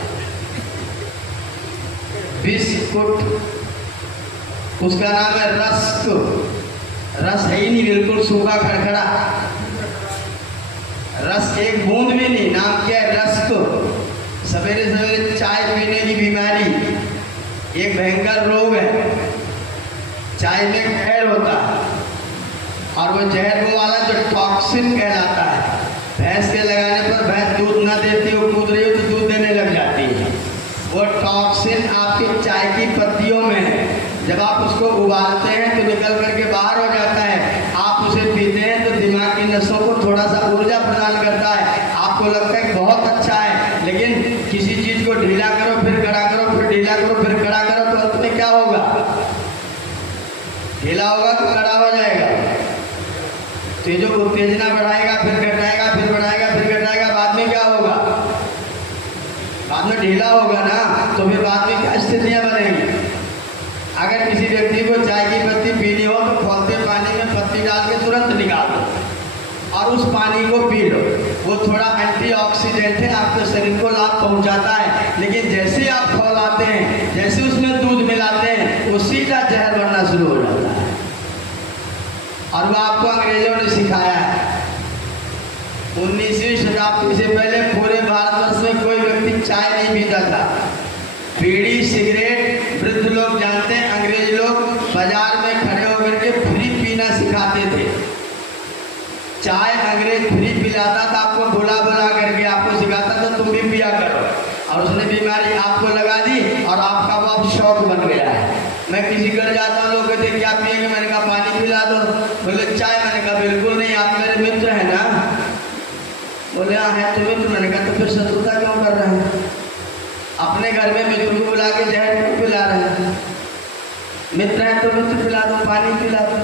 बिस्कुट, उसका नाम है रस्क। रस है ही नहीं, बिल्कुल सूखा खड़खड़ा रस, एक बूंद भी नहीं। नाम क्या है? रस्क। सवेरे सवेरे चाय पीने की बीमारी एक भयंकर रोग है। चाय में जहर होता है, और वो जहर वो वाला जो टॉक्सिन कहलाता है। भैंस के लगाने पर भैंस दूध ना देती हो, कूद रही हो तो दूध देने लग जाती है। वो टॉक्सिन आपकी चाय की पत्तियों में है। जब आप उसको उबालते हैं तो निकल करके बाहर हो जाता है। आप उसे पीते हैं तो दिमाग की नसों को थोड़ा सा ऊर्जा प्रदान करता है। आपको लगता है कि बहुत अच्छा है, लेकिन किसी चीज़ को ढीला करो फिर कड़ा करो, फिर ढीला करो फिर कड़ा करो, तो अंत में क्या होगा? ढीला होगा तो कड़ा हो जाएगा। तो ये जो उत्तेजना बढ़ाएगा फिर घटाएगा, फिर बढ़ाएगा फिर घटाएगा, बाद में क्या होगा? बाद में ढीला होगा ना, तो फिर बाद में क्या स्थितियाँ बनेंगी? अगर किसी व्यक्ति को चाय की पत्ती पीनी हो तो खौलते पानी में पत्ती डाल के तुरंत निकाल दो और उस पानी को पी लो। वो थोड़ा एंटीऑक्सीडेंट है, आपके शरीर को लाभ पहुंचाता है। लेकिन जैसे आप खौलाते हैं, जैसे उसमें दूध मिलाते हैं, वो सीधा जहर बनना शुरू हो जाता है। और वो आपको अंग्रेजों ने सिखाया है। 19वीं शताब्दी से पहले पूरे भारतवर्ष में कोई व्यक्ति चाय नहीं पीता था। बीड़ी सिगरेट वृद्ध लोग जानते हैं, अंग्रेज लोग बाजार में खड़े होकर के फ्री पीना सिखाते थे। चाय अंग्रेज फ्री पिलाता था, आपको बुला बुला करके आपको सिखाता था तुम भी पिया करो। और उसने बीमारी आपको लगा दी और आपका वो अब शौक बन गया है। मैं किसी घर जाता हूँ, लोग कहते क्या पिएंगे? मैंने कहा पानी पिला दो। बोले चाय? मैंने कहा बिल्कुल नहीं, आप मेरे मित्र हैं ना। बोले हाँ है तो मित्र। मैंने कहा तो फिर शत्रुता क्यों कर रहे हैं? अपने घर में मित्र को बुला के जहर क्यों पिला रहे हैं? मित्र है तो मित्र पिला दो, पानी पिला दो।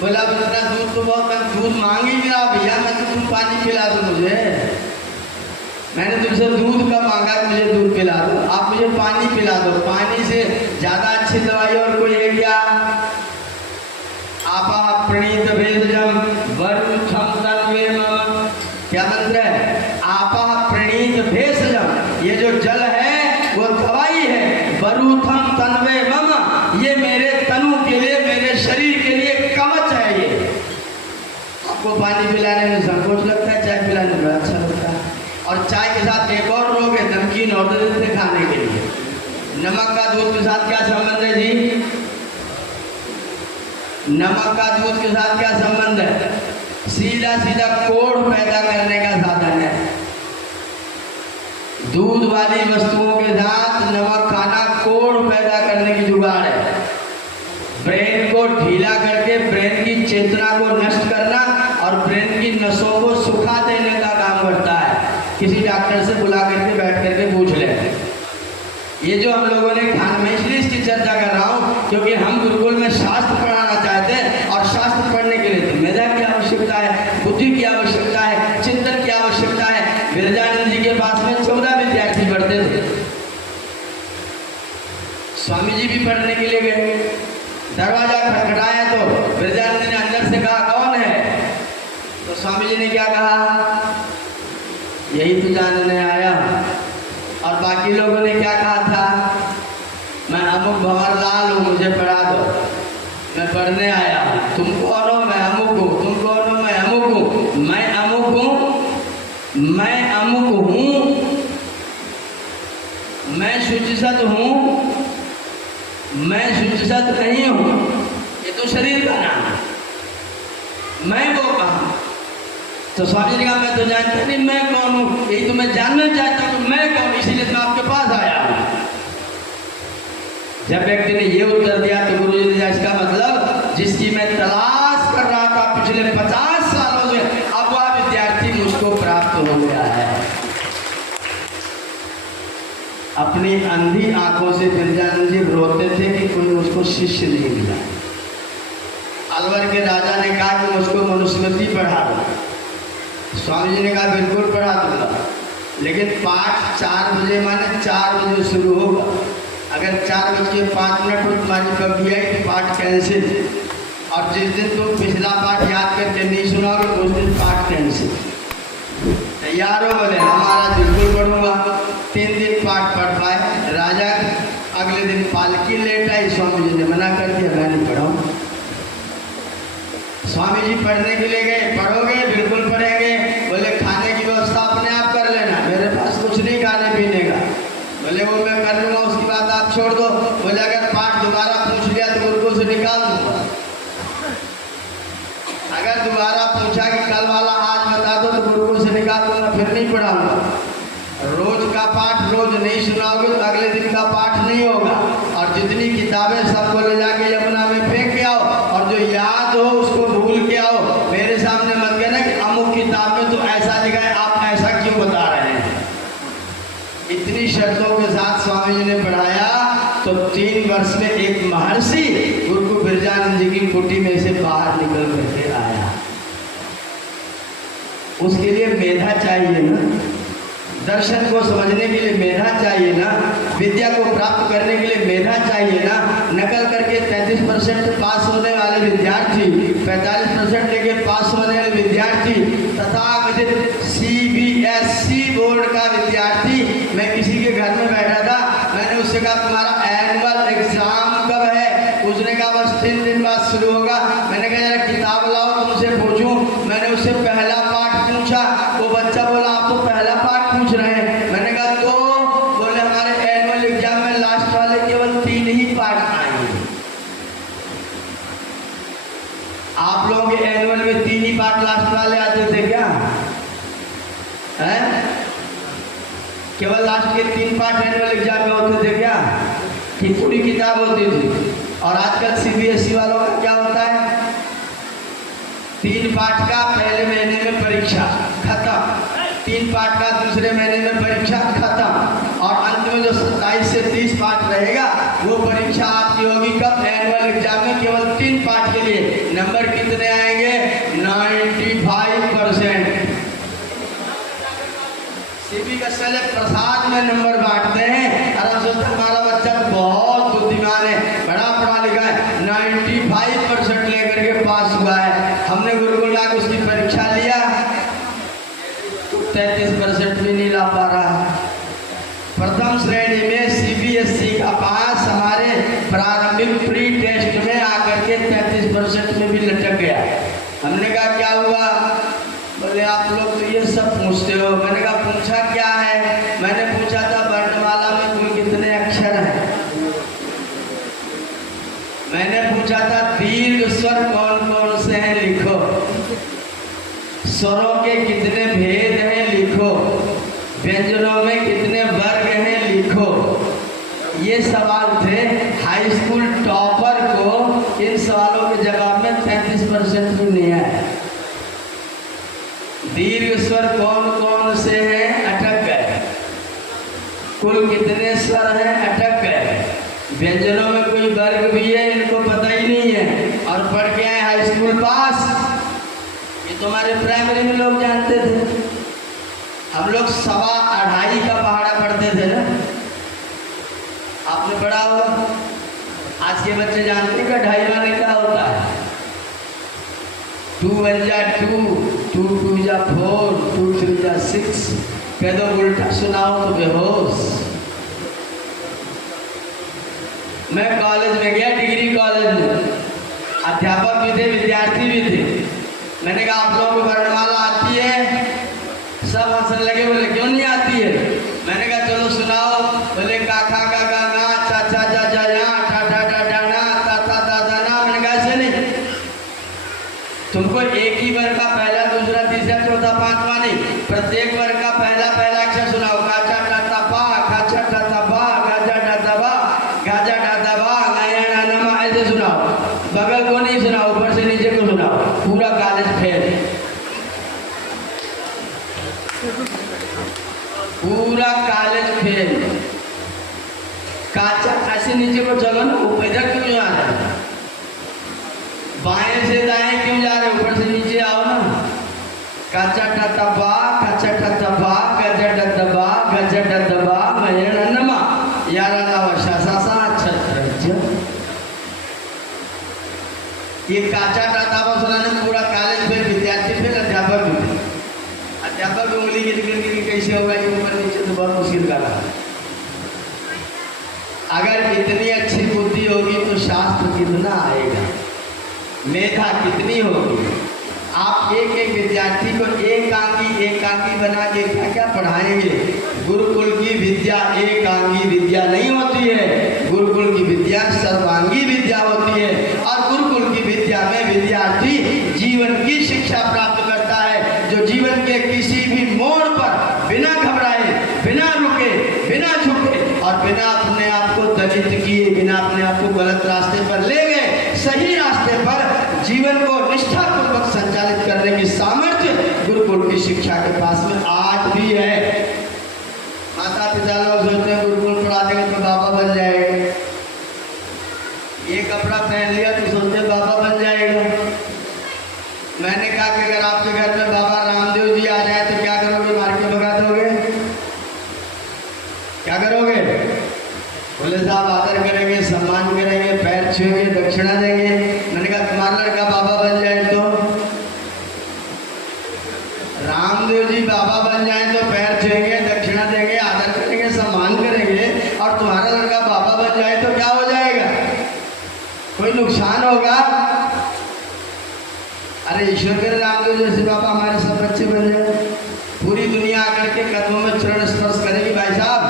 बोला इतना दूध तो बहुत, मैं दूध मांग ही नहीं रहा भैया, मैं तो तुम पानी पिला दो मुझे। मैंने तुमसे दूध का मांगा, मुझे दूध पिला दो, आप मुझे पानी पिला दो। पानी से ज़्यादा अच्छी दवाई और कोई है क्या? आपा प्रणीत भेदजम वरुथम तन्वे मम, क्या मंत्र है? आपा प्रणीत भेषजम, ये जो जल है वो दवाई है। वरुथम तन्वे मम, ये मेरे तनु के लिए, मेरे शरीर के लिए कवच है। ये आपको पानी पिलाने में संकोच लगता है, चाय पिलाने में अच्छा लगता है। और चाय के साथ एक और रोग है, नमकीन ऑर्डर देते खाने के लिए। नमक का दूध के साथ क्या संबंध है जी? नमक का दूध के साथ क्या संबंध है? सीधा सीधा कोढ़ पैदा करने का साधन है। दूध वाली वस्तुओं के साथ नमक खाना कोढ़ पैदा करने की जुगाड़ है। ब्रेन को ढीला करके ब्रेन की चेतना को नष्ट करना और ब्रेन की नसों को सुखा देने का काम करता है। किसी डॉक्टर से बुला करके बैठ करके पूछ ले। ये जो हम लोगों ने खान में, इसलिए इसकी चर्चा कर रहा हूँ क्योंकि हम गुरुकुल में शास्त्र पढ़ाना चाहते हैं और शास्त्र पढ़ने के लिए तो मेधा की आवश्यकता है, बुद्धि की आवश्यकता है, चिंतन की आवश्यकता है। विरजानंद जी के पास में 14 विद्यार्थी पढ़ते थे। स्वामी जी भी पढ़ने के लिए गए। दरवाजा खटखटाया तो विरजानंद जी ने अंदर से कहा कौन है? तो स्वामी जी ने क्या कहा? यही तो जानने आया। और बाकी लोगों ने क्या कहा था? मैं अमुक भंवर लाल हूँ, मुझे पढ़ा दो। मैं पढ़ने आया हूँ। तुम कौन हो? मैं अमुक हूँ। तुम कौन हो? मैं अमुक हूँ। मैं अमुक हूँ, मैं अमुक हूँ, मैं शुचिसत हूँ, मैं शुचिसत नहीं हूँ। ये तो शरीर का नाम है। मैं वो कहा तो स्वामी जी ने कहा मैं तो जानता नहीं मैं कौन हूँ, यही तो मैं जानना चाहता हूँ कि मैं कौन, इसीलिए मैं आपके पास आया हूँ। जब व्यक्ति ने ये उत्तर दिया तो गुरु जी ने कहा इसका मतलब जिसकी मैं तलाश कर रहा था पिछले 50 सालों से, अब वह विद्यार्थी मुझको प्राप्त हो गया है। अपनी अंधी आंखों से बिरजानंद जी रोते थे कि कोई मुझको शिष्य नहीं मिला। अलवर के राजा ने कहा कि मुझको मनुस्मृति पढ़ा दो। स्वामी जी ने कहा बिल्कुल पढ़ा दूंगा, लेकिन पाठ 4 बजे माने 4 बजे शुरू होगा। अगर 4:05 को तुम्हारी कभी आई तो पाठ कैंसिल, और जिस दिन तुम पिछला पाठ याद करके नहीं सुनाओगे उस दिन पाठ कैंसिल। तैयार हो? बोले हमारा बिल्कुल पढ़ूंगा। 3 दिन पाठ पढ़ पाए। राजा अगले दिन पालकी लेट आई, स्वामी जी ने मना कर दिया मैं नहीं पढ़ाऊँ। स्वामी जी पढ़ने के लिए गए, पढ़ोगे? बिल्कुल पढ़ेंगे। बोले खाने की व्यवस्था अपने आप कर लेना, मेरे पास कुछ नहीं खाने पीने का। बोले वो मैं कर लूँगा, उसकी बात आप छोड़ दो। बोले अगर पाठ दोबारा पूछ लिया तो गुरुकुल से निकाल दूंगा। अगर दोबारा पूछा कि कल वाला आज बता दो तो गुरुकुल से निकाल दूंगा, फिर नहीं पढ़ाऊंगा। रोज का पाठ रोज नहीं सुनाओगे तो अगले दिन का पाठ नहीं होगा। और जितनी किताबें सबको ले जाके यमुना में फेंक के आओ, और जो याद हो उसको भूल के आओ। मेरे सामने मत कहना कि अमुक किताब में तो ऐसा लिखा है, आप ऐसा क्यों बता रहे हैं। इतनी शर्तों के साथ स्वामी जी ने पढ़ाया तो 3 वर्ष में एक महर्षि गुरु बिरजानंद जी की कुटी में से बाहर निकल करके आया। उसके लिए मेधा चाहिए ना, दर्शन को समझने के लिए मेधा चाहिए ना, विद्या को प्राप्त करने के लिए मेधा चाहिए ना। नकल करके 33% पास होने वाले विद्यार्थी, 45% लेके पास होने वाले विद्यार्थी, तथाकथित CBSE बोर्ड का विद्यार्थी, मैं किसी के घर में बैठा था, मैंने उससे कहा तुम्हारा एनुअल एग्जाम कब है? उसने कहा बस 3 दिन बाद शुरू होगा। मैंने कहा जरा किताब लाओ तुमसे पूछूं। मैंने उससे पहला पाठ पूछा, वो बच्चा बोला आप तो पहला पाठ पूछ रहे हैं। मैंने कहा तो? बोले हमारे एनुअल एग्जाम में लास्ट वाले केवल 3 ही पाठ आएंगे। आप लोगों के एनुअल में 3 ही पाठ लास्ट वाले आते थे क्या? हैं? केवल लास्ट के 3 पाठ एनुअल एग्जाम में होते थे क्या? कि पूरी किताब होती थी? और आजकल CBSE वालों का क्या होता है? 3 पाठ का पहले महीने में परीक्षा खत्म, 3 पाठ का दूसरे महीने में परीक्षा खत्म, और अंत में जो 27 से 30 पाठ रहेगा वो परीक्षा आपकी होगी कब? एनुअल एग्जाम में। केवल 3 पाठ के लिए नंबर कितने आएंगे? 95%। CB का साले प्रसाद में नंबर बांटते हैं। और सोचते हमारा बच्चा बहुत बुद्धिमान है, बड़ा पढ़ा लिखा है, 95% लेकर के पास हुआ है। हमने गुरुकुल ला के उसकी परीक्षा लिया तो 33% भी नहीं ला पा रहा है। प्रथम श्रेणी में CBSE का पास हमारे प्रारंभिक प्री टेस्ट में आकर के 33% में भी लटक गया। हमने कहा क्या हुआ? बोले आप लोग तो ये सब पूछते हो। मैंने कहा पूछा क्या है? मैंने पूछा था वर्णमाला में कुल कितने अक्षर हैं। मैंने पूछा था दीर्घ स्वर कौन कौन से हैं लिखो, स्वरों के कितने भेद हैं लिखो, व्यंजनों में कितने वर्ग हैं लिखो। ये सवाल थे। हाई स्कूल टॉपर को इन सवालों के जवाब में 33% भी नहीं आया। दीर्घ स्वर कौन कौन से हैं अटक गए, कुल कितने स्वर हैं अटक गए, व्यंजनों में कोई वर्ग भी है इनको पता ही नहीं है, और पढ़ के आए हाई स्कूल पास। ये तो हमारे प्राइमरी में लोग जानते थे। हम लोग 2.25 का पहाड़ा पढ़ते थे ना, आपने पढ़ा होगा। आज के बच्चे जानते हैं 2.5 माने क्या होता है? 2 1 जा 2, 2 2 जा 4, 2 3 जा 6। कह दो उल्टा सुनाओ तो बेहोश। मैं कॉलेज में गया, डिग्री कॉलेज में, मैंने कहा आप लोगों को वर्णमाला आती है? सब हंसने लगे, बोले क्यों नहीं आती है? मैंने कहा चलो सुनाओ। बोले का खा गा गा गा चा चा जा जा या ठा ठा ठा ठा ना ता ता ता ता ना। मैंने कहा ऐसे नहीं, तुमको एक ही वर्ग का पहला दूसरा तीसरा चौथा पांचवा नहीं, प्रत्येक वर्ग का पहला पहला अक्षर सुनाओ। काचा टा ता पा, काचा टा ता बा, गाजा टा ता बा, गाजा टा ता बा, नया नमा, ऐसे सुनाओ। बगल को नहीं सुनाओ, ऊपर से नीचे को सुनाओ। पूरा कॉलेज फेल, पूरा कॉलेज फेल। काचा ऐसे नीचे को चलो ना, वो इधर क्यों जा रहे हैं? बाएं से दाएं क्यों जा रहे? ऊपर से नीचे आओ ना। काचा टतबा, काचा टतबा, गजा टतबा, गजा टतबा, मयण नमा, यारा नवशा सासा छत्रज। ये काचा टतबा सुनाने पूरा कॉलेज में विद्यार्थी फेल, अध्यापक भी। अध्यापक उंगली गिर कैसे होगा ये ऊपर नीचे, तो बहुत मुश्किल का रहा। अगर इतनी अच्छी बुद्धि होगी तो शास्त्र कितना आएगा, मेधा कितनी होगी। आप एक एक विद्यार्थी को एकांगी बना के क्या क्या पढ़ाएंगे? गुरुकुल की विद्या एकांगी विद्या नहीं होती है, गुरुकुल की विद्या सर्वांगी विद्या होती है। और गुरुकुल की विद्या में विद्यार्थी जीवन की शिक्षा प्राप्त करता है, जो जीवन के किसी भी मोड़ पर बिना घबराए, बिना रुके, बिना झुके और बिना अपने आप को दलित किए, बिना अपने आप को गलत रास्ते पर ले गए, सही रास्ते पर जीवन को निष्ठापूर्वक संचालित करने की सामर्थ्य गुरुकुल की शिक्षा के पास में आज भी है। माता पिता लोग सोचते हैं गुरुकुल पढ़ा देंगे तो बाबा बन जाएगा, ये कपड़ा पहन लिया तो सोचते बाबा बन जाएगा। मैंने कहा कि अगर आपके घर में बाबा रामदेव जी आ जाए तो क्या करोगे? मार के भगा दोगे? क्या करोगे? बोले साहब आदर करेंगे, सम्मान करेंगे, पैर छुएंगे, दक्षिणा देंगे। मैंने कहा तुम्हारा लड़का बाबा बन जाए तो? रामदेव जी बाबा बन जाए तो पैर छुएंगे, दक्षिणा देंगे, आदर करेंगे, सम्मान करेंगे, और तुम्हारा लड़का बाबा बन जाए तो क्या हो जाएगा? कोई नुकसान होगा? अरे ईश्वर करे रामदेव जैसे बाबा हमारे सब बच्चे बन जाए, पूरी दुनिया आकर के कदमों में चरण स्पर्श करेगी। भाई साहब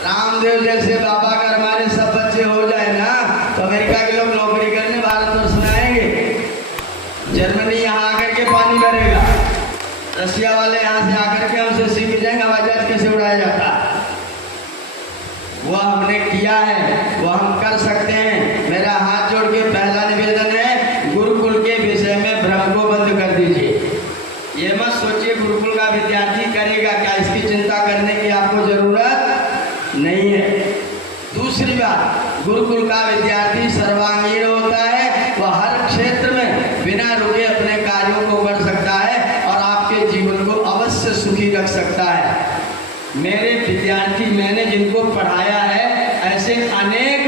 रामदेव जैसे बाबा अगर हमारे सब बच्चे हो जाए ना, तो अमेरिका के लोग नौकरी करने भारतवर्ष में आएंगे, जर्मनी यहाँ आकर के पानी भरेगा, रशिया वाले यहाँ से आकर के हमसे सीख जाएंगे हवाई जहाज कैसे उड़ाया जाता। वो हमने किया है, वो हम कर सकते हैं। मेरा हाथ जोड़ के पहला निवेदन है, गुरुकुल के विषय में भ्रम को बंद कर दीजिए। ये मत सोचिए गुरुकुल का विद्यार्थी करेगा क्या, इसकी चिंता करने की आपको जरूरत नहीं है। दूसरी बात, गुरुकुल का विद्यार्थी सर्वांगीण होता है, वह हर क्षेत्र में बिना रुके अपने कार्यों को कर सकता है और आपके जीवन को अवश्य सुखी रख सकता है। मेरे विद्यार्थी, मैंने जिनको पढ़ाया है, ऐसे अनेक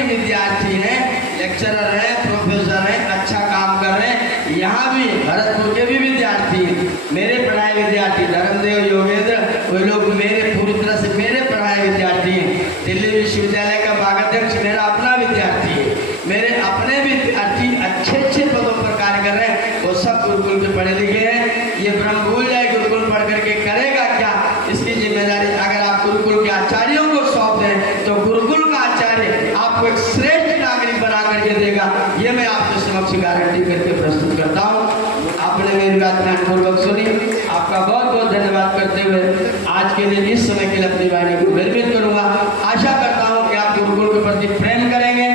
विद्यार्थी हैं, लेक्चरर हैं, प्रोफेसर हैं, अच्छा काम कर रहे हैं। यहाँ भी भरतपुर के भी विद्यार्थी हैं, मेरे पढ़ाए विद्यार्थी, धर्मदेव, योगेंद्र, वे लोग मेरे पूरी तरह से मेरे पढ़ाए विद्यार्थी हैं। दिल्ली विश्वविद्यालय का भागाध्यक्ष मेरा अपना विद्यार्थी है। मेरे अपने विद्यार्थी अच्छे अच्छे पदों पर कार्य कर रहे हैं, वो सब गुरुकुल के पढ़े लिखे हैं। ये भ्रम भूल जाए गुरुकुल पढ़ करके करेगा क्या, इसकी जिम्मेदारी अगर आप गुरुकुल के आचार्यों को सौंप दें तो गुरुकुल का आचार्य आपको एक श्रेष्ठ नागरिक बना करके देगा। ये मैं आपके समक्ष गारंटी करके प्रस्तुत करता हूँ। आपने मेरी बात ध्यानपूर्वक सुनी, आपका बहुत बहुत धन्यवाद करते हुए आज के दिन इस समय के लिए अपनी वाणी को विरमित करूँगा। आशा करता हूँ कि आप गुरुकुल के प्रति प्रेम करेंगे।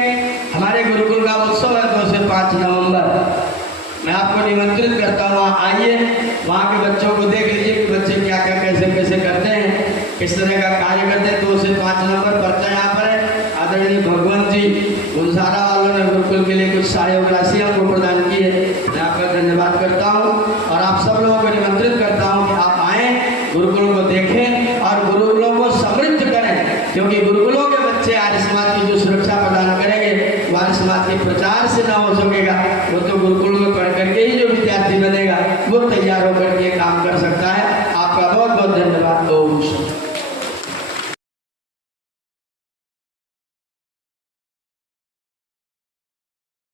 हमारे गुरुकुल का उत्सव है 2 से 5 नवंबर। मैं आपको निमंत्रित करता हूँ, वहाँ आइए, वहाँ के बच्चों को देख लीजिए कि बच्चे क्या क्या कैसे कैसे करते हैं, किस तरह का कार्य करते हैं। 2 से 5 नवंबर पर्चा यहाँ पर है। आदरणीय भगवंत जी गुलसारा वालों ने गुरुकुल के लिए कुछ सहयोग राशि हमको प्रदान की है, मैं आपका धन्यवाद करता हूँ। और आप सब लोगों को निमंत्रित करता हूँ कि आप आएँ, गुरुकुलों को देखें और गुरुकुलों को समृद्ध करें, क्योंकि गुरुकुलों के बच्चे आर्य समाज की जो सुरक्षा प्रदान करेंगे वो आर्य समाज के प्रचार से न हो सकेगा, वो तो गुरुकुल में पढ़ करके ही जो विद्यार्थी बनेगा वो तैयार होकर